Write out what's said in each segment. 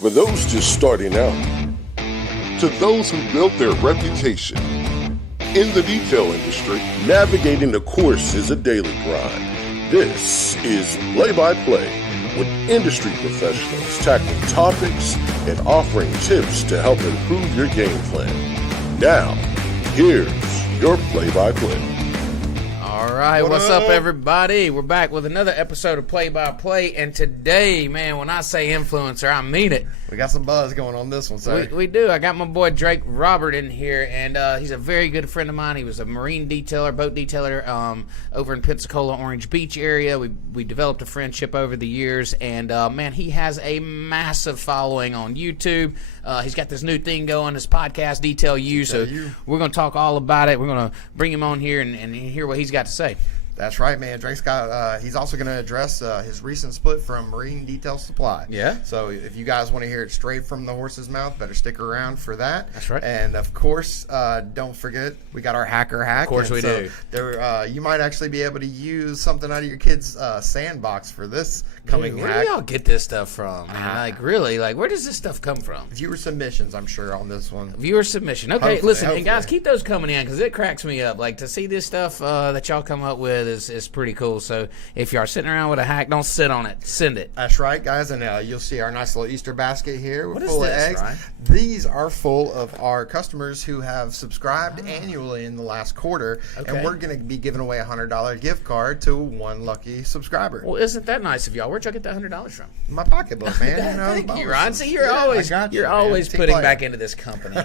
For those just starting out, to those who built their reputation. In the detail industry, navigating the course is a daily grind. This is Play-by-Play with industry professionals tackling topics and offering tips to help improve your game plan. Now, here's your Play-by-Play. All right, what's up, everybody? We're back with another episode of Play-by-Play, and today, man, when I say influencer, I mean it. We got some buzz going on this one, sir. We do. I got my boy Drake Robert in here, and he's a very good friend of mine. He was a marine detailer, boat detailer over in Pensacola, Orange Beach area. We developed a friendship over the years, and, man, he has a massive following on YouTube. He's got this new thing going, his podcast, Detail You, so we're going to talk all about it. We're going to bring him on here and hear what he's got to say. That's right, man. Drake's got, he's also going to address his recent split from Marine Detail Supply. Yeah. So if you guys want to hear it straight from the horse's mouth, better stick around for that. That's right. And, of course, don't forget, we got our hacker hack. Of course we do. There, you might actually be able to use something out of your kid's sandbox for this coming hack. Where do y'all get this stuff from? Really, where does this stuff come from? Viewer submissions, I'm sure, on this one. Viewer submission. Okay, Hopefully, listen, and guys, keep those coming in because it cracks me up. To see this stuff that y'all come up with is pretty cool. So if you are sitting around with a hack, don't sit on it. Send it. That's right, guys. And you'll see our nice little Easter basket here. We're full of eggs. Ryan? These are full of our customers who have subscribed annually in the last quarter. Okay. And we're going to be giving away a $100 gift card to one lucky subscriber. Well, isn't that nice of y'all? Where'd y'all get that $100 from? My pocketbook, man. Thank you, Ryan. See, you're always putting player. back into this company.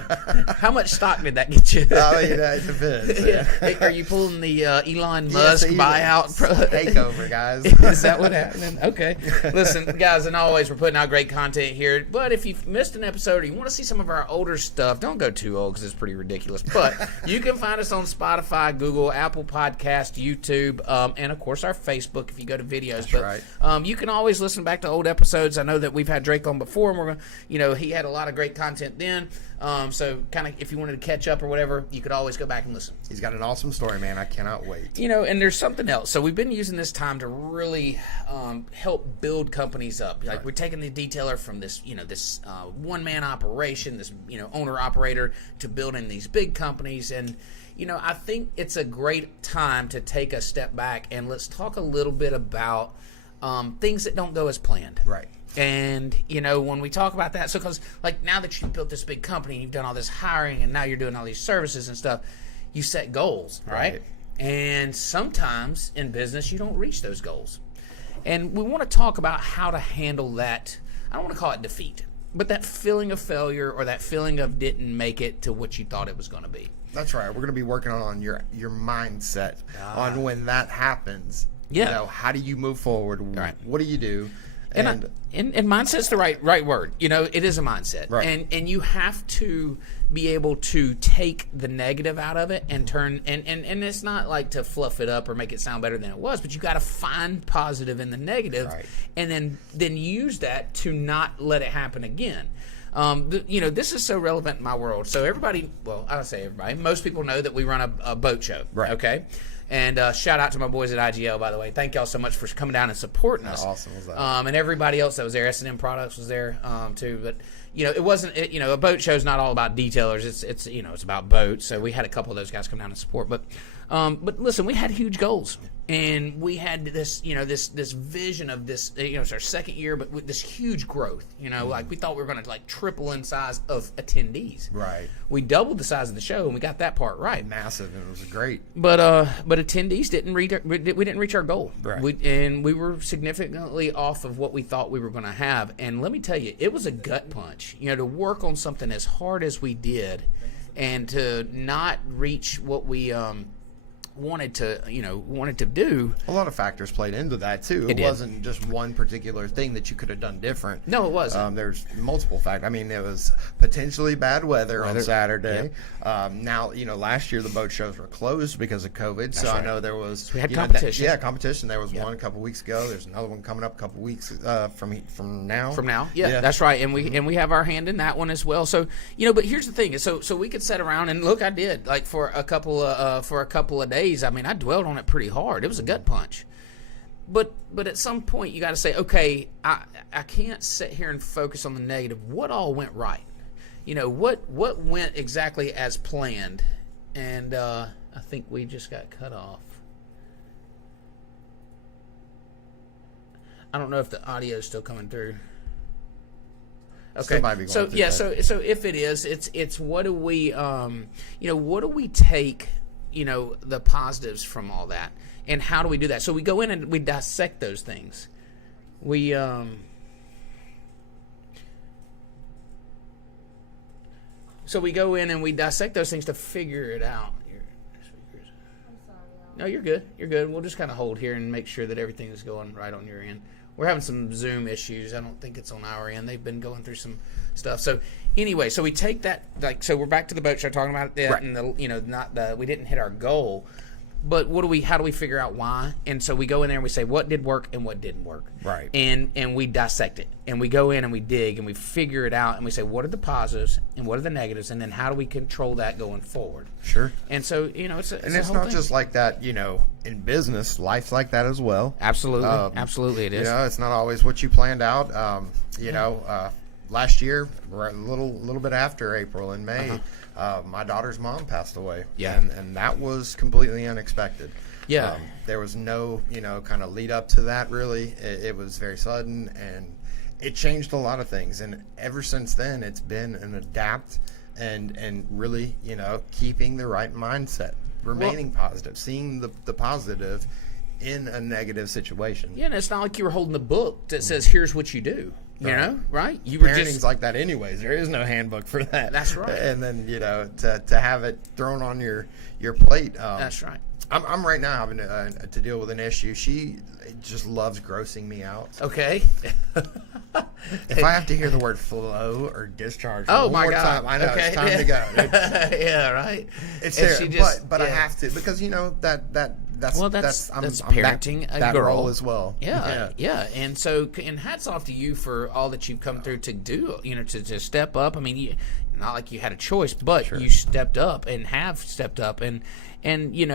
How much stock did that get you? Oh, yeah, it depends. Yeah. Hey, are you pulling the Elon Musk buyout takeover, guys? Is that what happened? Okay. Listen, guys, and always we're putting out great content here. But if you've missed an episode or you want to see some of our older stuff, don't go too old because it's pretty ridiculous. But you can find us on Spotify, Google, Apple Podcast, YouTube, and of course our Facebook if you go to videos. That's right. You can always listen back to old episodes. I know that we've had Drake on before, and we're going, he had a lot of great content then. So kind of if you wanted to catch up or whatever, you could always go back and listen. He's got an awesome story, man. I cannot wait. And there's something else. So we've been using this time to really help build companies up. We're taking the detailer from this, this one-man operation, this, owner-operator, to building these big companies. And, I think it's a great time to take a step back and let's talk a little bit about things that don't go as planned. Right. And, when we talk about that, so because, now that you've built this big company, you've done all this hiring, and now you're doing all these services and stuff, you set goals, right? And sometimes in business, you don't reach those goals. And we want to talk about how to handle that. I don't want to call it defeat, but that feeling of failure or that feeling of didn't make it to what you thought it was going to be. That's right. We're going to be working on your mindset on when that happens. Yeah. How do you move forward? Right. What do you do? And mindset's the right word. It is a mindset. Right. And you have to be able to take the negative out of it and turn and it's not like to fluff it up or make it sound better than it was, but you got to find positive in the negative, and then use that to not let it happen again. This is so relevant in my world. So everybody, well, I don't say everybody, most people know that we run a boat show. Right. Okay. And shout out to my boys at IGL, by the way. Thank y'all so much for coming down and supporting us. How awesome was that? And everybody else that was there. S&M Products was there too. But it wasn't. A boat show is not all about detailers. It's about boats. So we had a couple of those guys come down and support. But listen, we had huge goals, and we had this this vision of this. It's our second year, but with this huge growth. We thought we were going to triple in size of attendees. Right. We doubled the size of the show, and we got that part right. Massive, and it was great. But attendees didn't reach. We didn't reach our goal. Right. We were significantly off of what we thought we were going to have. And let me tell you, it was a gut punch. To work on something as hard as we did, and to not reach what we wanted to do. A lot of factors played into that too. It wasn't just one particular thing that you could have done different. No, it wasn't. There's multiple factors. I mean, it was potentially bad weather on Saturday. Yep. Now, last year the boat shows were closed because of COVID. That's right. I know there was. We had competition. Competition. There was one a couple weeks ago. There's another one coming up a couple weeks from now. From now, yeah, that's right. And we have our hand in that one as well. So but here's the thing. So we could sit around and look. I did for a couple of days. I mean, I dwelled on it pretty hard. It was a gut punch. But at some point you got to say, okay, I can't sit here and focus on the negative. What all went right? What went exactly as planned? And I think we just got cut off. I don't know if the audio is still coming through. Okay. So if it is, it's what do we what do we take, the positives from all that, and how do we do that? So we go in and we dissect those things. So we go in and we dissect those things to figure it out. No, you're good. You're good. We'll just kind of hold here and make sure that everything is going right on your end. We're having some Zoom issues. I don't think it's on our end. They've been going through some stuff. So anyway, so we take that, so we're back to the boat show talking about that, right. And we didn't hit our goal. But how do we figure out why? And so we go in there and we say what did work and what didn't work. Right. And we dissect it. And we go in and we dig and we figure it out and we say what are the positives and what are the negatives, and then how do we control that going forward? Sure. And so, it's not thing. Just like that, in business, life's like that as well. Absolutely. Absolutely it is. It's not always what you planned out. Last year, a little bit after April and May, my daughter's mom passed away. Yeah. And that was completely unexpected. Yeah. There was no, kind of lead up to that, really. It was very sudden, and it changed a lot of things. And ever since then, it's been an adapt and really, keeping the right mindset, remaining positive, seeing the positive in a negative situation. Yeah, and it's not like you were holding a book that says, here's what you do. Right? You were Parenting's like that anyways. There is no handbook for that. That's right. And then, to have it thrown on your plate. That's right. I'm right now having to deal with an issue. She just loves grossing me out. Okay. If I have to hear the word flow or discharge one more God. time, I know it's time to go. Yeah, right. It's there, but I have to, because that's parenting a girl role as well. Yeah. And so, and hats off to you for all that you've come through to do. To step up. I mean, not like you had a choice, but you stepped up and have stepped up, and you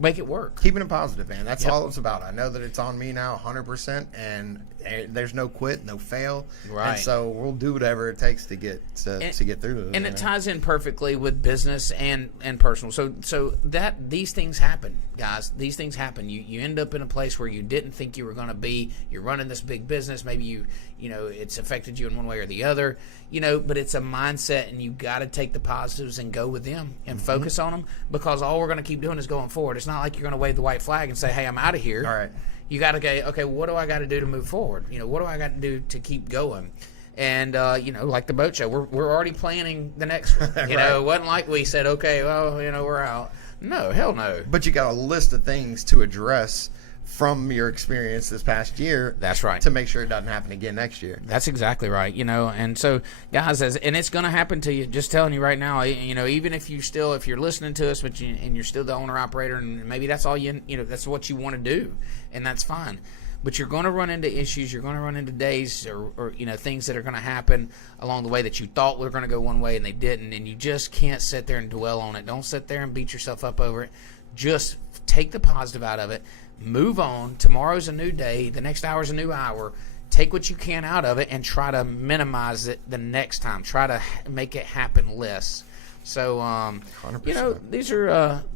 make it work. Keeping it positive, man. That's all it's about. I know that it's on me now, 100%, and there's no quit, no fail. Right. And so we'll do whatever it takes to get through this. And it ties in perfectly with business and personal. So that these things happen, guys. These things happen. You end up in a place where you didn't think you were going to be. You're running this big business. Maybe it's affected you in one way or the other. But it's a mindset, and you got to take the positives and go with them and focus on them, because all we're going to keep doing is going forward. It's not like you're going to wave the white flag and say, "Hey, I'm out of here." All right. You got to go, okay, what do I got to do to move forward? What do I got to do to keep going? And, like the boat show, we're already planning the next one. Right. It wasn't like we said, okay, well, we're out. No, hell no. But you got a list of things to address from your experience this past year. That's right. To make sure it doesn't happen again next year. That's exactly right. And so, guys, and it's going to happen to you. Just telling you right now, even if you're listening to us, and you're still the owner operator, and maybe that's all that's what you want to do, and that's fine. But you're going to run into issues. You're going to run into days or things that are going to happen along the way that you thought were going to go one way and they didn't, and you just can't sit there and dwell on it. Don't sit there and beat yourself up over it. Just take the positive out of it. Move on. Tomorrow's a new day. The next hour's a new hour. Take what you can out of it and try to minimize it the next time. Try to make it happen less. So, 100%.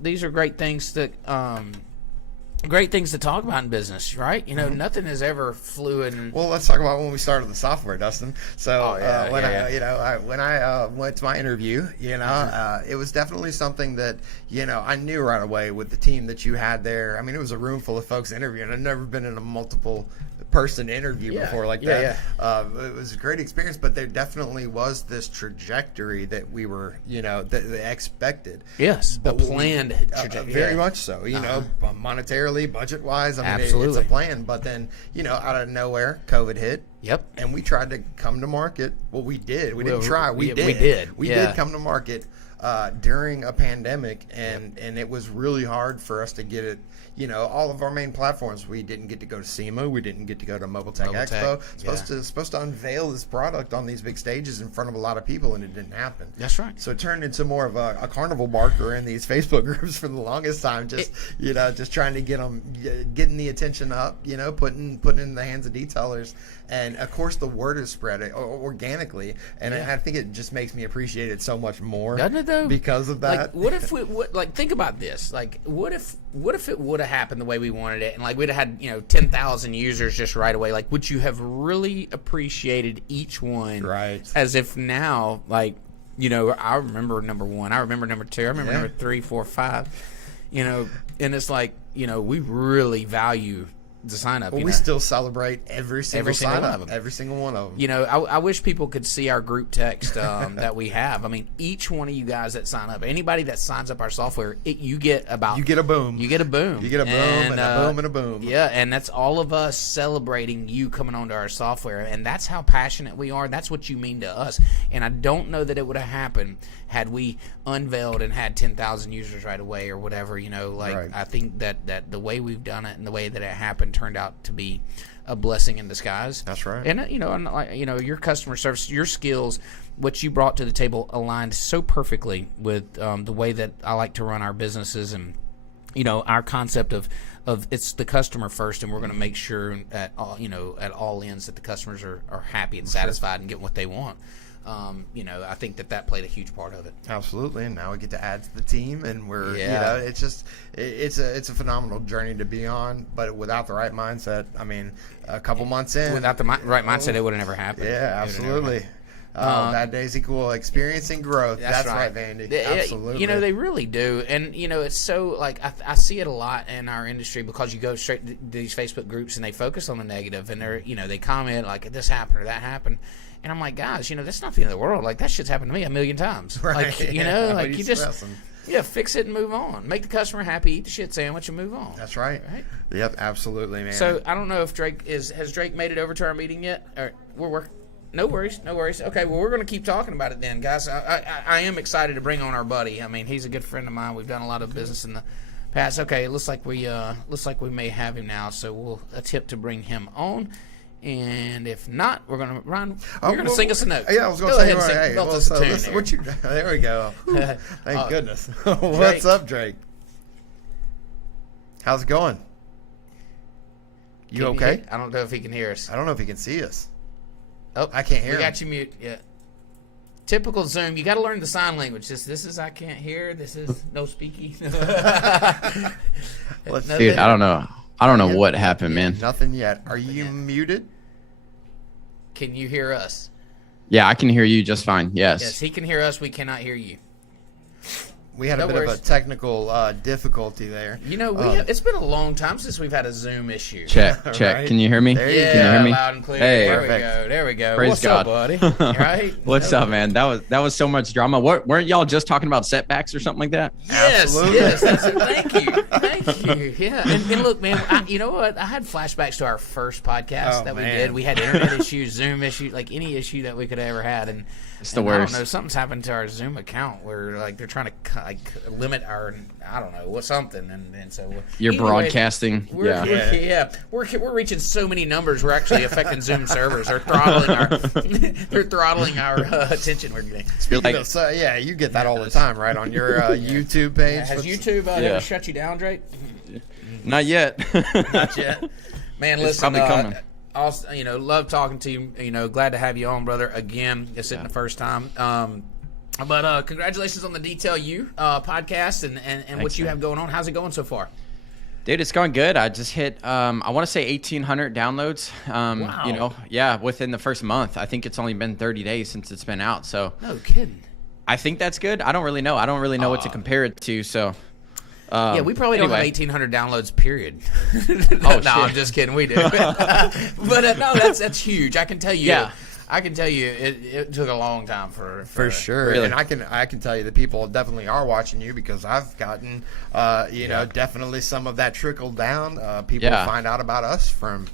These are great things that great things to talk about in business, right? Nothing is ever fluid. Well, let's talk about when we started the software, Dustin. So when I went to my interview, it was definitely something that I knew right away with the team that you had there. I mean, it was a room full of folks interviewing. I'd never been in a multiple person interview before like that. It was a great experience, but there definitely was this trajectory that we were, that they expected. Yes, the planned trajectory. Very much so. Monetarily, budget-wise. I mean, absolutely. It's a plan. But then, out of nowhere, COVID hit. Yep. And we tried to come to market. Well, we did. We didn't try. We did. We did. We did come to market. during a pandemic, and it was really hard for us to get it. All of our main platforms, we didn't get to go to SEMA, we didn't get to go to Mobile Tech Expo. Supposed to unveil this product on these big stages in front of a lot of people, and it didn't happen. That's right. So it turned into more of a carnival barker in these Facebook groups for the longest time. Just trying to getting the attention up. Putting it in the hands of detailers, and of course the word is spread organically, and I think it just makes me appreciate it so much more. Doesn't it though? Because of that. What if think about this? What if it would have happened the way we wanted it, and we'd have had 10,000 users just right away? Would you have really appreciated each one? Right. As if now, I remember number 1, I remember number 2, I remember number 3, 4, 5. And it's we really value the sign up. Well, we still celebrate every single sign up, every single one of them. I wish people could see our group text that we have. I mean, each one of you guys that sign up, anybody that signs up our software, you get a boom. You get a boom. You get a boom and a boom and a boom. Yeah, and that's all of us celebrating you coming onto our software, and that's how passionate we are. That's what you mean to us. And I don't know that it would have happened had we unveiled and had 10,000 users right away or whatever. Right. I think that the way we've done it and the way that it happened turned out to be a blessing in disguise. That's right. And your customer service, your skills, what you brought to the table aligned so perfectly with the way that I like to run our businesses, and our concept of it's the customer first, and we're going to make sure at all ends that the customers are happy and satisfied and getting what they want. I think that played a huge part of it. Absolutely, and now we get to add to the team, and we're it's a phenomenal journey to be on. But without the right mindset, a couple months in, without the right mindset, it would have never happened. Yeah, absolutely. Bad days equal experiencing growth. That's right, Vandy. Absolutely. They really do. And, it's so, I see it a lot in our industry, because you go straight to these Facebook groups and they focus on the negative, and they're, they comment this happened or that happened. And I'm like, guys, that's not the end of the world. That shit's happened to me a million times. Right. You just, fix it and move on. Make the customer happy, eat the shit sandwich, and move on. That's right. Yep, absolutely, man. So I don't know if has Drake made it over to our meeting yet? Or we're working. No worries. Okay, well, we're going to keep talking about it then, guys. I am excited to bring on our buddy. He's a good friend of mine. We've done a lot of business in the past. Okay, it looks like we may have him now, so we'll attempt to bring him on. And if not, we're going to run. You're going to sing us a note. Yeah, I was going to say, there we go. Thank goodness. What's up, Drake? How's it going? You okay? I don't know if he can hear us. I don't know if he can see us. Oh, I can't hear him. We got you mute. Yeah. Typical Zoom. You got to learn the sign language. This is I can't hear. This is no speaky. Dude, I don't know. I don't know what happened, man. Nothing yet. Are you muted? Can you hear us? Yeah, I can hear you just fine. Yes. Yes, he can hear us. We cannot hear you. We had a bit of a technical difficulty there. It's been a long time since we've had a Zoom issue. Check. Right? Can you hear me? Can you hear me? Loud and clear. Hey, there we go. Praise What's God. up, buddy? Right? What's up, man? That was so much drama. Weren't y'all just talking about setbacks or something like that? Yes. Absolutely. Yes. Thank you. Yeah. And look, man. You know what? I had flashbacks to our first podcast we did. We had internet issues, Zoom issues, any issue that we could have ever had, and it's the worst. I don't know. Something's happened to our Zoom account where they're trying to limit our something, and so you're broadcasting. We're reaching so many numbers. We're actually affecting Zoom servers. They're throttling our attention. We're getting. You get that all the time, right? On your YouTube page. Has YouTube ever shut you down, Drake? Not yet. Not yet. Man, it's listen. probably coming. Also, love talking to you. Glad to have you on, brother. Again, this isn't the first time. But congratulations on the Detail You podcast and Thanks, what you man. have going on. How's it going so far? Dude, it's going good. I just hit, I want to say 1,800 downloads. Wow. Within the first month. I think it's only been 30 days since it's been out. So no kidding. I think that's good. I don't really know. I don't really know what to compare it to. So. We probably don't have 1,800 downloads, period. No, I'm just kidding. We do. But no, that's huge. I can tell you. Yeah. I can tell you it took a long time for sure. Really. And I can tell you that people definitely are watching you, because I've gotten definitely some of that trickled down. People find out about us from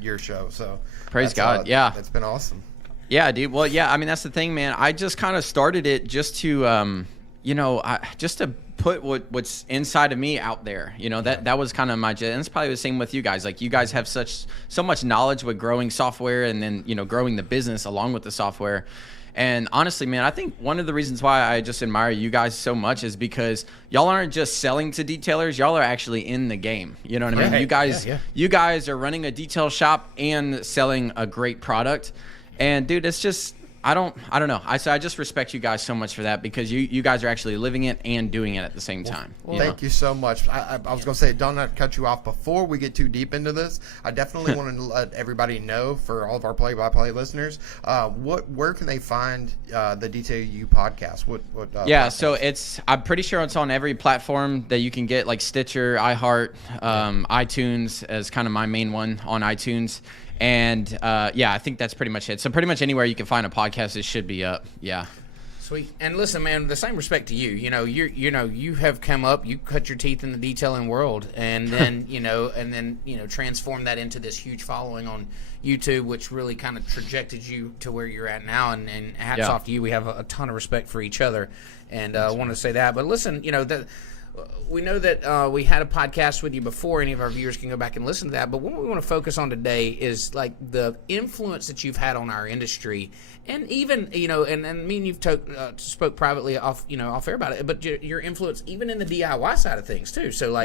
your show. So praise God. That's been awesome. Yeah, dude. Well, yeah, that's the thing, man. I just kind of started it just to just to put what's inside of me out there, that was kind of my, and it's probably the same with you guys. Like, you guys have so much knowledge with growing software, and then, growing the business along with the software. And honestly, man, I think one of the reasons why I just admire you guys so much is because y'all aren't just selling to detailers. Y'all are actually in the game. You know what I mean? You guys are running a detail shop and selling a great product. And dude, it's just, I don't know. I just respect you guys so much for that, because you guys are actually living it and doing it at the same time. Well, thank you so much. I was going to say, don't not cut you off before we get too deep into this. I definitely want to let everybody know, for all of our play-by-play listeners, where can they find the Detail You podcast? Podcast? So I'm pretty sure it's on every platform that you can get, like Stitcher, iHeart, iTunes as kind of my main one on iTunes. And I think that's pretty much it. So pretty much anywhere you can find a podcast, it should be up. Yeah. Sweet. And listen, man, the same respect to you. You have come up, you cut your teeth in the detailing world, and then transform that into this huge following on YouTube, which really kind of trajected you to where you're at now. And hats off to you. We have a ton of respect for each other, and I want to say that. But listen, we know that we had a podcast with you before. Any of our viewers can go back and listen to that. But what we want to focus on today is like the influence that you've had on our industry, and even and me and you've spoke privately off air about it. But your influence even in the DIY side of things too. So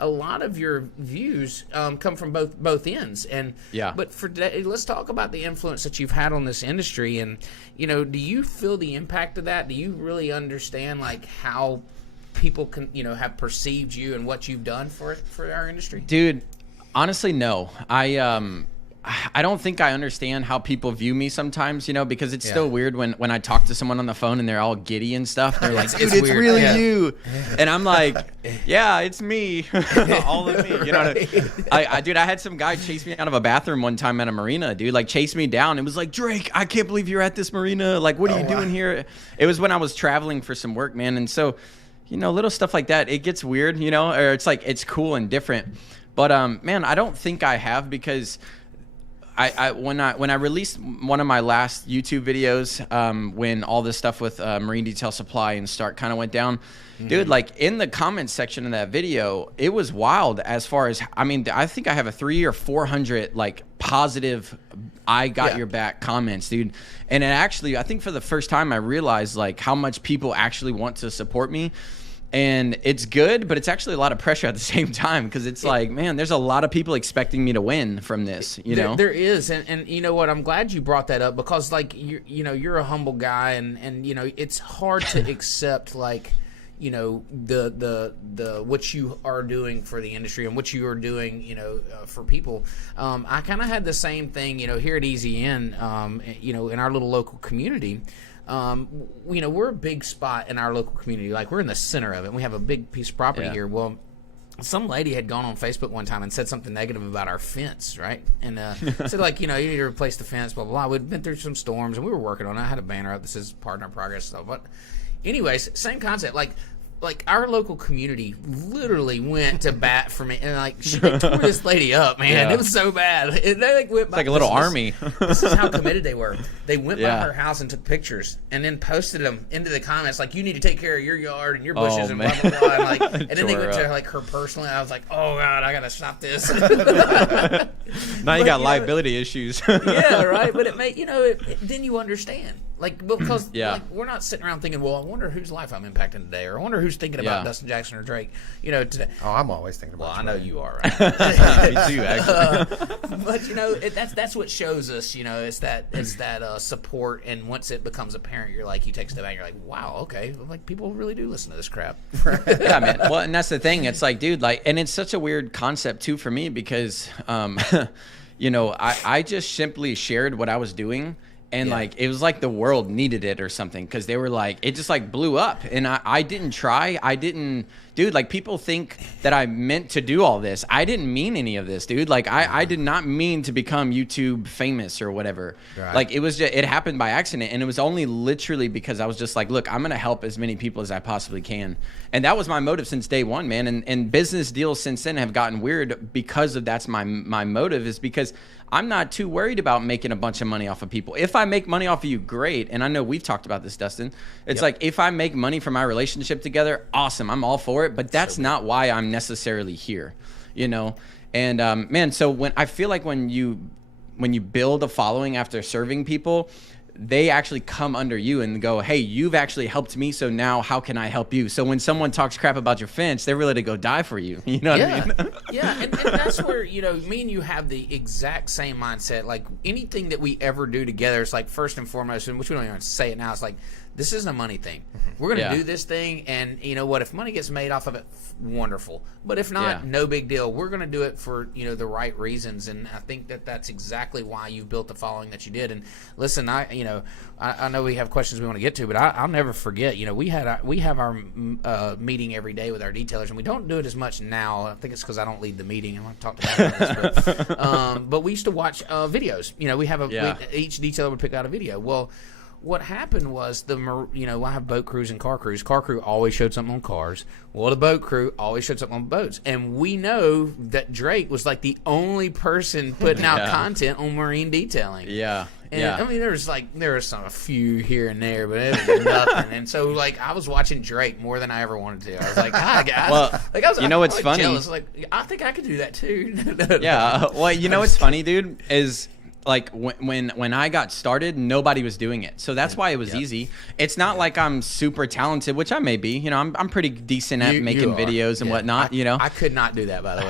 a lot of your views come from both ends. And but for today, let's talk about the influence that you've had on this industry. And do you feel the impact of that? Do you really understand like how people can have perceived you and what you've done for our industry? Dude, honestly, no. I don't think I understand how people view me sometimes, because it's still weird when I talk to someone on the phone and they're all giddy and stuff. They're like, dude, it's really you. And I'm like, yeah, it's me. All of me. Dude, I had some guy chase me out of a bathroom one time at a marina, dude, like chase me down. It was like, Drake, I can't believe you're at this marina. Like, what are you doing here? It was when I was traveling for some work, man. And so, little stuff like that, it gets weird, or it's like, it's cool and different. But, man, I don't think I have, because when I released one of my last YouTube videos, when all this stuff with Marine Detail Supply and Start kind of went down, dude, like in the comments section of that video, it was wild as far as, I think I have a 300 or 400 like positive, I got your back comments, dude. And it actually, I think for the first time I realized like how much people actually want to support me. And it's good, but it's actually a lot of pressure at the same time, because it's like, man, there's a lot of people expecting me to win from this, There is, and you know what? I'm glad you brought that up, because like you're a humble guy, and it's hard to accept like the what you are doing for the industry and what you are doing for people. I kind of had the same thing here at Easy In, in our little local community. We're a big spot in our local community. Like, we're in the center of it. We have a big piece of property here. Well, some lady had gone on Facebook one time and said something negative about our fence, right? And said, like, you need to replace the fence, blah, blah, blah. We'd been through some storms, and we were working on it. I had a banner up that says Partner Progress stuff. But anyways, same concept. Like our local community literally went to bat for me, and like she tore this lady up, man. It was so bad. They like went by, like a little army. This is how committed they were. They went by her house and took pictures, and then posted them into the comments, like, you need to take care of your yard and your bushes and blah blah blah. And like, and then they went to like her personally. I was like, oh god, I gotta stop this. Now you got liability issues. Yeah, right. But it made then you understand. Like, because like, we're not sitting around thinking, well, I wonder whose life I'm impacting today, or I wonder who's thinking about Dustin Jackson or Drake, today. Oh, I'm always thinking about. Well, I know you are, right? Me too, actually. But that's what shows us, it's that support, and once it becomes apparent, you're like, you take a step back, you're like, wow, okay, like people really do listen to this crap. Yeah, man. Well, and that's the thing. It's like, dude, like, and it's such a weird concept too for me, because, I just simply shared what I was doing. And like, it was like the world needed it or something, because they were like, it just like blew up. And I didn't try. I didn't dude, like people think that I meant to do all this. I didn't mean any of this, dude. Like I did not mean to become YouTube famous or whatever. Right. Like it happened by accident, and it was only literally because I was just like, look, I'm gonna help as many people as I possibly can, and that was my motive since day one, man. And business deals since then have gotten weird because of that's my motive, is because I'm not too worried about making a bunch of money off of people. If I make money off of you, great. And I know we've talked about this, Dustin. It's like if I make money from my relationship together, awesome. I'm all for it. But that's not why I'm necessarily here, you know? And man, so when I feel like when you build a following after serving people, they actually come under you and go, hey, you've actually helped me, so now how can I help you? So when someone talks crap about your fence, they're willing to go die for you. You know what I mean? Yeah, and that's where, you know, me and you have the exact same mindset. Like anything that we ever do together, it's like first and foremost, and which we don't even say it now, it's like, this isn't a money thing. We're going to do this thing, and you know what? If money gets made off of it, wonderful. But if not, no big deal. We're going to do it for, you know, the right reasons, and I think that that's exactly why you built the following that you did. And listen, I know we have questions we want to get to, but I'll never forget. You know, we have our meeting every day with our detailers, and we don't do it as much now. I think it's because I don't lead the meeting. I want to talk about this, but we used to watch videos. You know, we have each detailer would pick out a video. Well, what happened was I have boat crews and car crews. Car crew always showed something on cars. Well, the boat crew always showed something on boats. And we know that Drake was like the only person putting out content on marine detailing. Yeah. And I mean, there was a few here and there, but it was nothing. And so, like, I was watching Drake more than I ever wanted to. I was like, God, guys. Well, like, I was what's funny? Jealous. Like, I think I could do that too. Yeah. Well, you know what's funny, dude, is like when I got started, nobody was doing it. So that's why it was easy. It's not like I'm super talented, which I may be. You know, I'm pretty decent at making videos and whatnot, you know. I could not do that, by the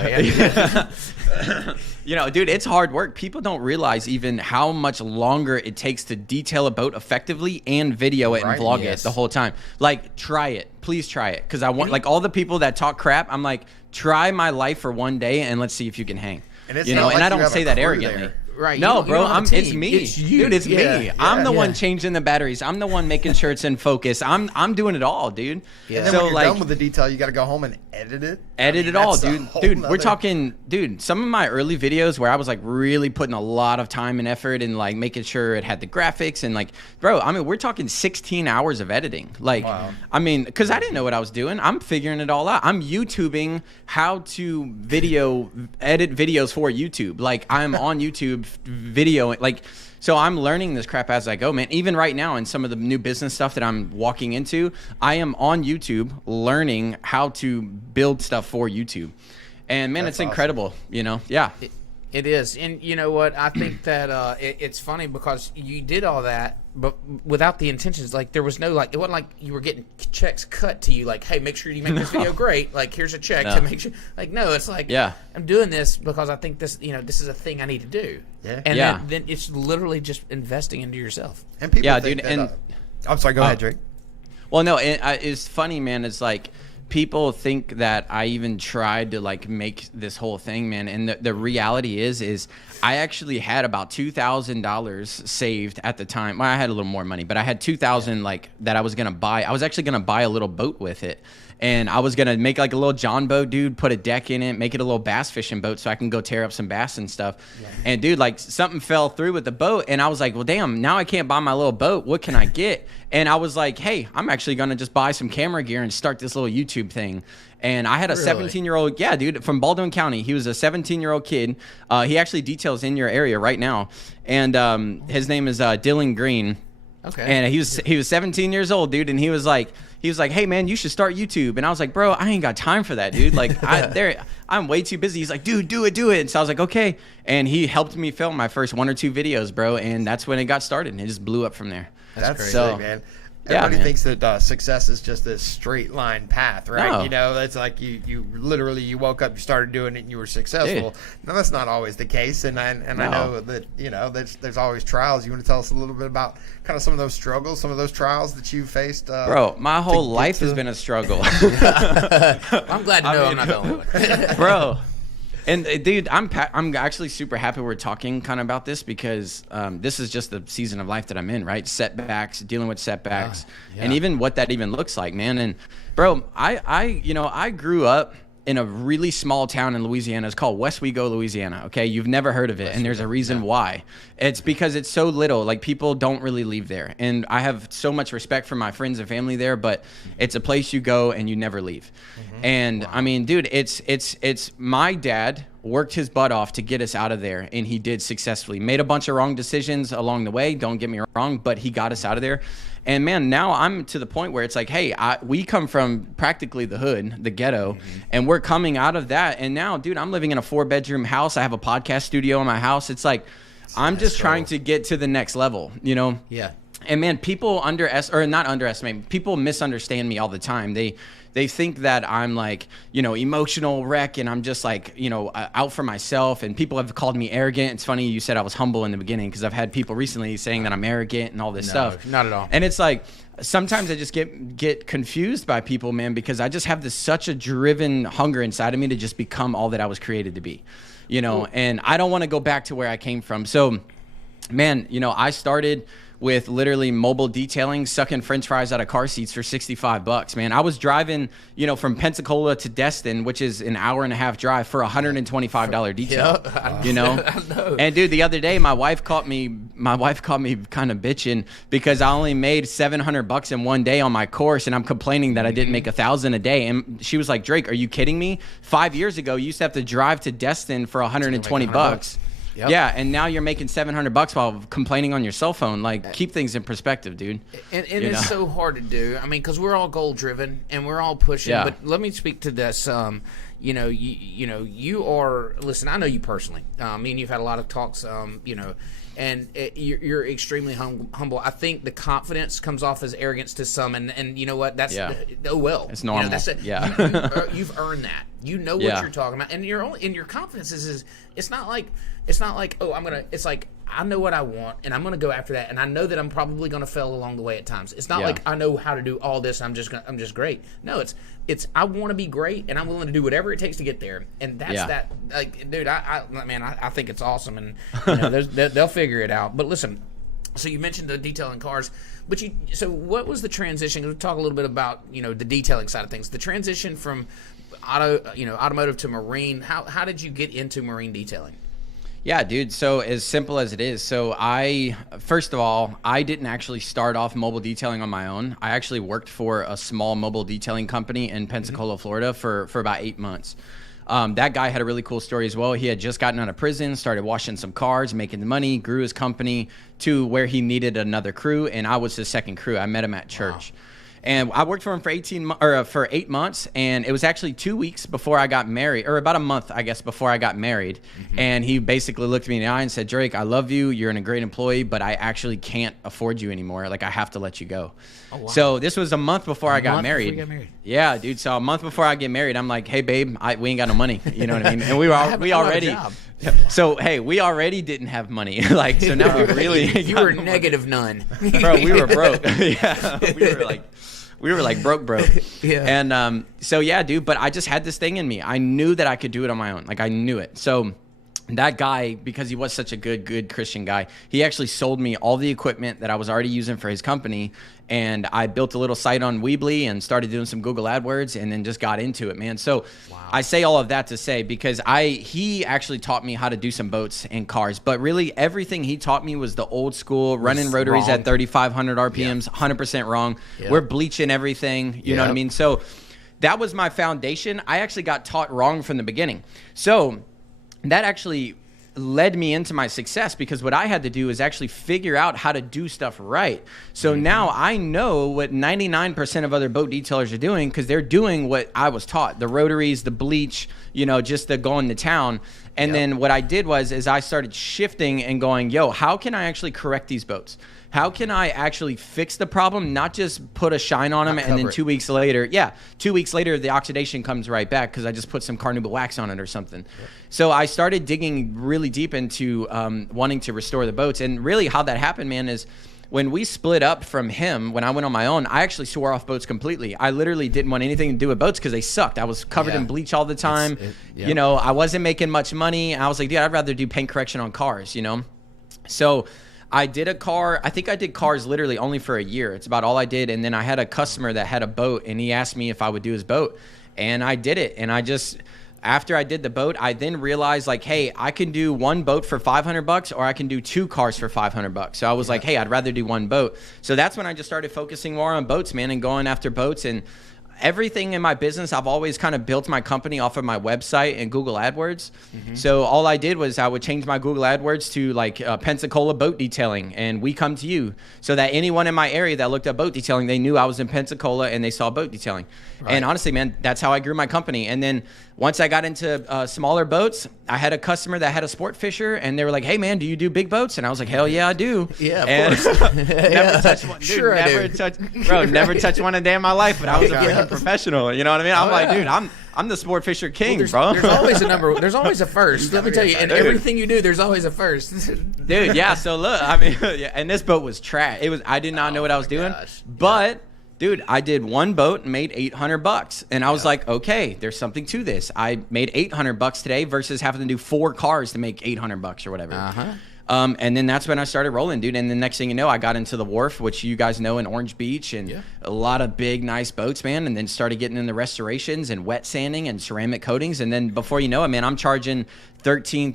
way. You know, dude, it's hard work. People don't realize even how much longer it takes to detail a boat effectively and video it and vlog it the whole time. Like, try it. Please try it. Because I want, like, all the people that talk crap, I'm like, try my life for one day and let's see if you can hang. And it's and I don't say that arrogantly. Right. No, bro, it's me. It's you. Dude, it's me. I'm the one changing the batteries. I'm the one making sure it's in focus. I'm doing it all, dude. Yeah. And then when you're done with the detail, you got to go home and edit it. Edit it all, dude. Dude, we're talking, some of my early videos where I was like really putting a lot of time and effort and like making sure it had the graphics and like, bro, I mean, we're talking 16 hours of editing. Like, I mean, because I didn't know what I was doing. I'm figuring it all out. I'm YouTubing how to edit videos for YouTube. Like, I'm on YouTube video, like, so I'm learning this crap as I go, man. Even right now in some of the new business stuff that I'm walking into, I am on YouTube learning how to build stuff for YouTube. And man, it's incredible, you know? Yeah. It is. And you know what? I think that it's funny because you did all that, but without the intentions. Like, there was no, like, it wasn't like you were getting checks cut to you, like, hey, make sure you make this video great. Like, here's a check to make sure. Like, no, it's like, I'm doing this because I think this, this is a thing I need to do. Yeah. And then it's literally just investing into yourself. And people think that, I'm sorry, go ahead, Drake. Well, no, it's funny, man. It's like, people think that I even tried to like make this whole thing, man. And the reality is I actually had about $2,000 saved at the time. Well, I had a little more money, but I had $2,000 like that I was going to buy. I was actually going to buy a little boat with it. And I was going to make like a little John boat, dude, put a deck in it, make it a little bass fishing boat so I can go tear up some bass and stuff. Yeah. And dude, like something fell through with the boat and I was like, well, damn, now I can't buy my little boat. What can I get? And I was like, hey, I'm actually going to just buy some camera gear and start this little YouTube thing. And I had a 17-year-old, dude, from Baldwin County. He was a 17-year-old kid. He actually details in your area right now. And his name is Dylan Green. Okay. And he was 17 years old, dude, and he was like, hey man, you should start YouTube. And I was like, bro, I ain't got time for that, dude. Like I'm way too busy. He's like, dude, do it. And so I was like, okay. And he helped me film my first 1 or 2 videos, bro. And that's when it got started. And it just blew up from there. That's crazy, man. Everybody thinks that success is just this straight line path, right? No. You know, it's like you literally you woke up, you started doing it, and you were successful. Dude. No, that's not always the case, and I know that there's always trials. You want to tell us a little bit about kind of some of those struggles, some of those trials that you faced? Bro, my whole life has been a struggle. I'm glad to know I'm not the only one. Bro. And dude, I'm actually super happy we're talking kind of about this because this is just the season of life that I'm in, right? Setbacks, dealing with setbacks, and even what that even looks like, man. And bro, I grew up in a really small town in Louisiana. It's called Westwego, Louisiana. Okay, you've never heard of it, and there's a reason why. It's because it's so little. Like, people don't really leave there, and I have so much respect for my friends and family there. But it's a place you go and you never leave. And I mean, dude, it's my dad worked his butt off to get us out of there, and he did successfully. Made a bunch of wrong decisions along the way. Don't get me wrong, but he got us out of there. And man, now I'm to the point where it's like, hey, we come from practically the hood, the ghetto, and we're coming out of that. And now, dude, I'm living in a 4-bedroom house. I have a podcast studio in my house. It's like, I'm just trying to get to the next level, you know? Yeah. And man, people people misunderstand me all the time. They think that I'm like, you know, emotional wreck, and I'm just like, you know, out for myself. And people have called me arrogant. It's funny you said I was humble in the beginning, because I've had people recently saying that I'm arrogant and all this stuff. Not at all. And it's like, sometimes I just get confused by people, man, because I just have such a driven hunger inside of me to just become all that I was created to be, you know. And I don't want to go back to where I came from. So, man, you know, I started with literally mobile detailing, sucking French fries out of car seats for $65, man. I was driving, you know, from Pensacola to Destin, which is an hour-and-a-half drive, for $125 detail. You know? I know. And dude, the other day, my wife caught me kind of bitching because I only made $700 in one day on my course, and I'm complaining that I didn't make $1,000 a day. And she was like, Drake, are you kidding me? 5 years ago, you used to have to drive to Destin for $120. Yep. Yeah, and now you're making $700 while complaining on your cell phone. Like, keep things in perspective, dude. And it's so hard to do. I mean, because we're all goal driven and we're all pushing. Yeah. But let me speak to this. You know, you are. Listen, I know you personally. Me and you've had a lot of talks. You know, and you're extremely humble. I think the confidence comes off as arrogance to some, and you know what? That's oh well. It's normal. You know, you've earned that. You know what you're talking about, and your confidence is. It's not like oh, it's like, I know what I want, and I'm gonna go after that, and I know that I'm probably gonna fail along the way at times. It's not like I know how to do all this, I'm just great. No, it's I want to be great, and I'm willing to do whatever it takes to get there. And that's that. Like, dude, I think it's awesome, and you know, they'll figure it out. But listen, so you mentioned the detailing cars, but so what was the transition? We'll talk a little bit about, you know, the detailing side of things. The transition from automotive to marine. How did you get into marine detailing? Yeah, dude. So as simple as it is. So first of all, I didn't actually start off mobile detailing on my own. I actually worked for a small mobile detailing company in Pensacola, Florida for about 8 months. That guy had a really cool story as well. He had just gotten out of prison, started washing some cars, making the money, grew his company to where he needed another crew, and I was his second crew. I met him at church. Wow. And I worked for him for 8 months, and it was actually 2 weeks before I got married, or about a month, I guess, before I got married. And he basically looked me in the eye and said, Drake, I love you. You're a great employee, but I actually can't afford you anymore. Like, I have to let you go. Oh, wow. So this was a month before I got married. Yeah, dude. So a month before I get married, I'm like, hey, babe, we ain't got no money. You know what I mean? And we already. So hey, we already didn't have money. Like, so now we really. You were negative none. Bro, we were broke. Yeah, we were like broke. Yeah. And so yeah, dude. But I just had this thing in me. I knew that I could do it on my own. Like, I knew it. So that guy, because he was such a good Christian guy, he actually sold me all the equipment that I was already using for his company. And I built a little site on Weebly and started doing some Google AdWords, and then just got into it, man. So I say all of that to say, because he actually taught me how to do some boats and cars, but really everything he taught me was the old school, running rotaries at 3,500 RPMs, 100% wrong. We're bleaching everything, you know what I mean? So that was my foundation. I actually got taught wrong from the beginning. So that actually led me into my success, because what I had to do is actually figure out how to do stuff right. So now I know what 99% of other boat detailers are doing, because they're doing what I was taught, the rotaries, the bleach, you know, just the going to town. And then what I did is I started shifting and going, yo, how can I actually correct these boats? How can I actually fix the problem, not just put a shine on them and then 2 weeks later, 2 weeks later, the oxidation comes right back because I just put some carnauba wax on it or something. So I started digging really deep into wanting to restore the boats. And really how that happened, man, is when we split up from him, when I went on my own, I actually swore off boats completely. I literally didn't want anything to do with boats because they sucked. I was covered in bleach all the time. You know, I wasn't making much money. I was like, dude, I'd rather do paint correction on cars, you know? So I did a car. I think I did cars literally only for a year. It's about all I did. And then I had a customer that had a boat, and he asked me if I would do his boat. And I did it. And after I did the boat, I then realized like, hey, I can do one boat for $500 or I can do 2 cars for $500. So I was like, hey, I'd rather do one boat. So that's when I just started focusing more on boats, man, and going after boats. And everything in my business, I've always kind of built my company off of my website and Google AdWords. So all I did was I would change my Google AdWords to like Pensacola boat detailing, and we come to you, so that anyone in my area that looked up boat detailing, they knew I was in Pensacola and they saw boat detailing. And honestly, man, that's how I grew my company. And then once I got into smaller boats, I had a customer that had a sport fisher, and they were like, hey, man, do you do big boats? And I was like, hell yeah, I do. Yeah, of course. Never touched one. Dude, sure never touched one a day in my life, but I was a freaking professional. You know what I mean? I'm like, dude, I'm the sport fisher king, bro. There's always a number. There's always a first. Let me tell you, in everything you do, there's always a first. Dude, yeah. So look, I mean, and this boat was trash. I did not know what I was doing, but. Dude, I did one boat and made $800, and I was like, okay, there's something to this. I made $800 today versus having to do 4 cars to make $800 or whatever. And then that's when I started rolling, dude. And the next thing you know, I got into the wharf, which you guys know in Orange Beach, and a lot of big, nice boats, man. And then started getting into restorations and wet sanding and ceramic coatings. And then before you know it, man, I'm charging $13,000,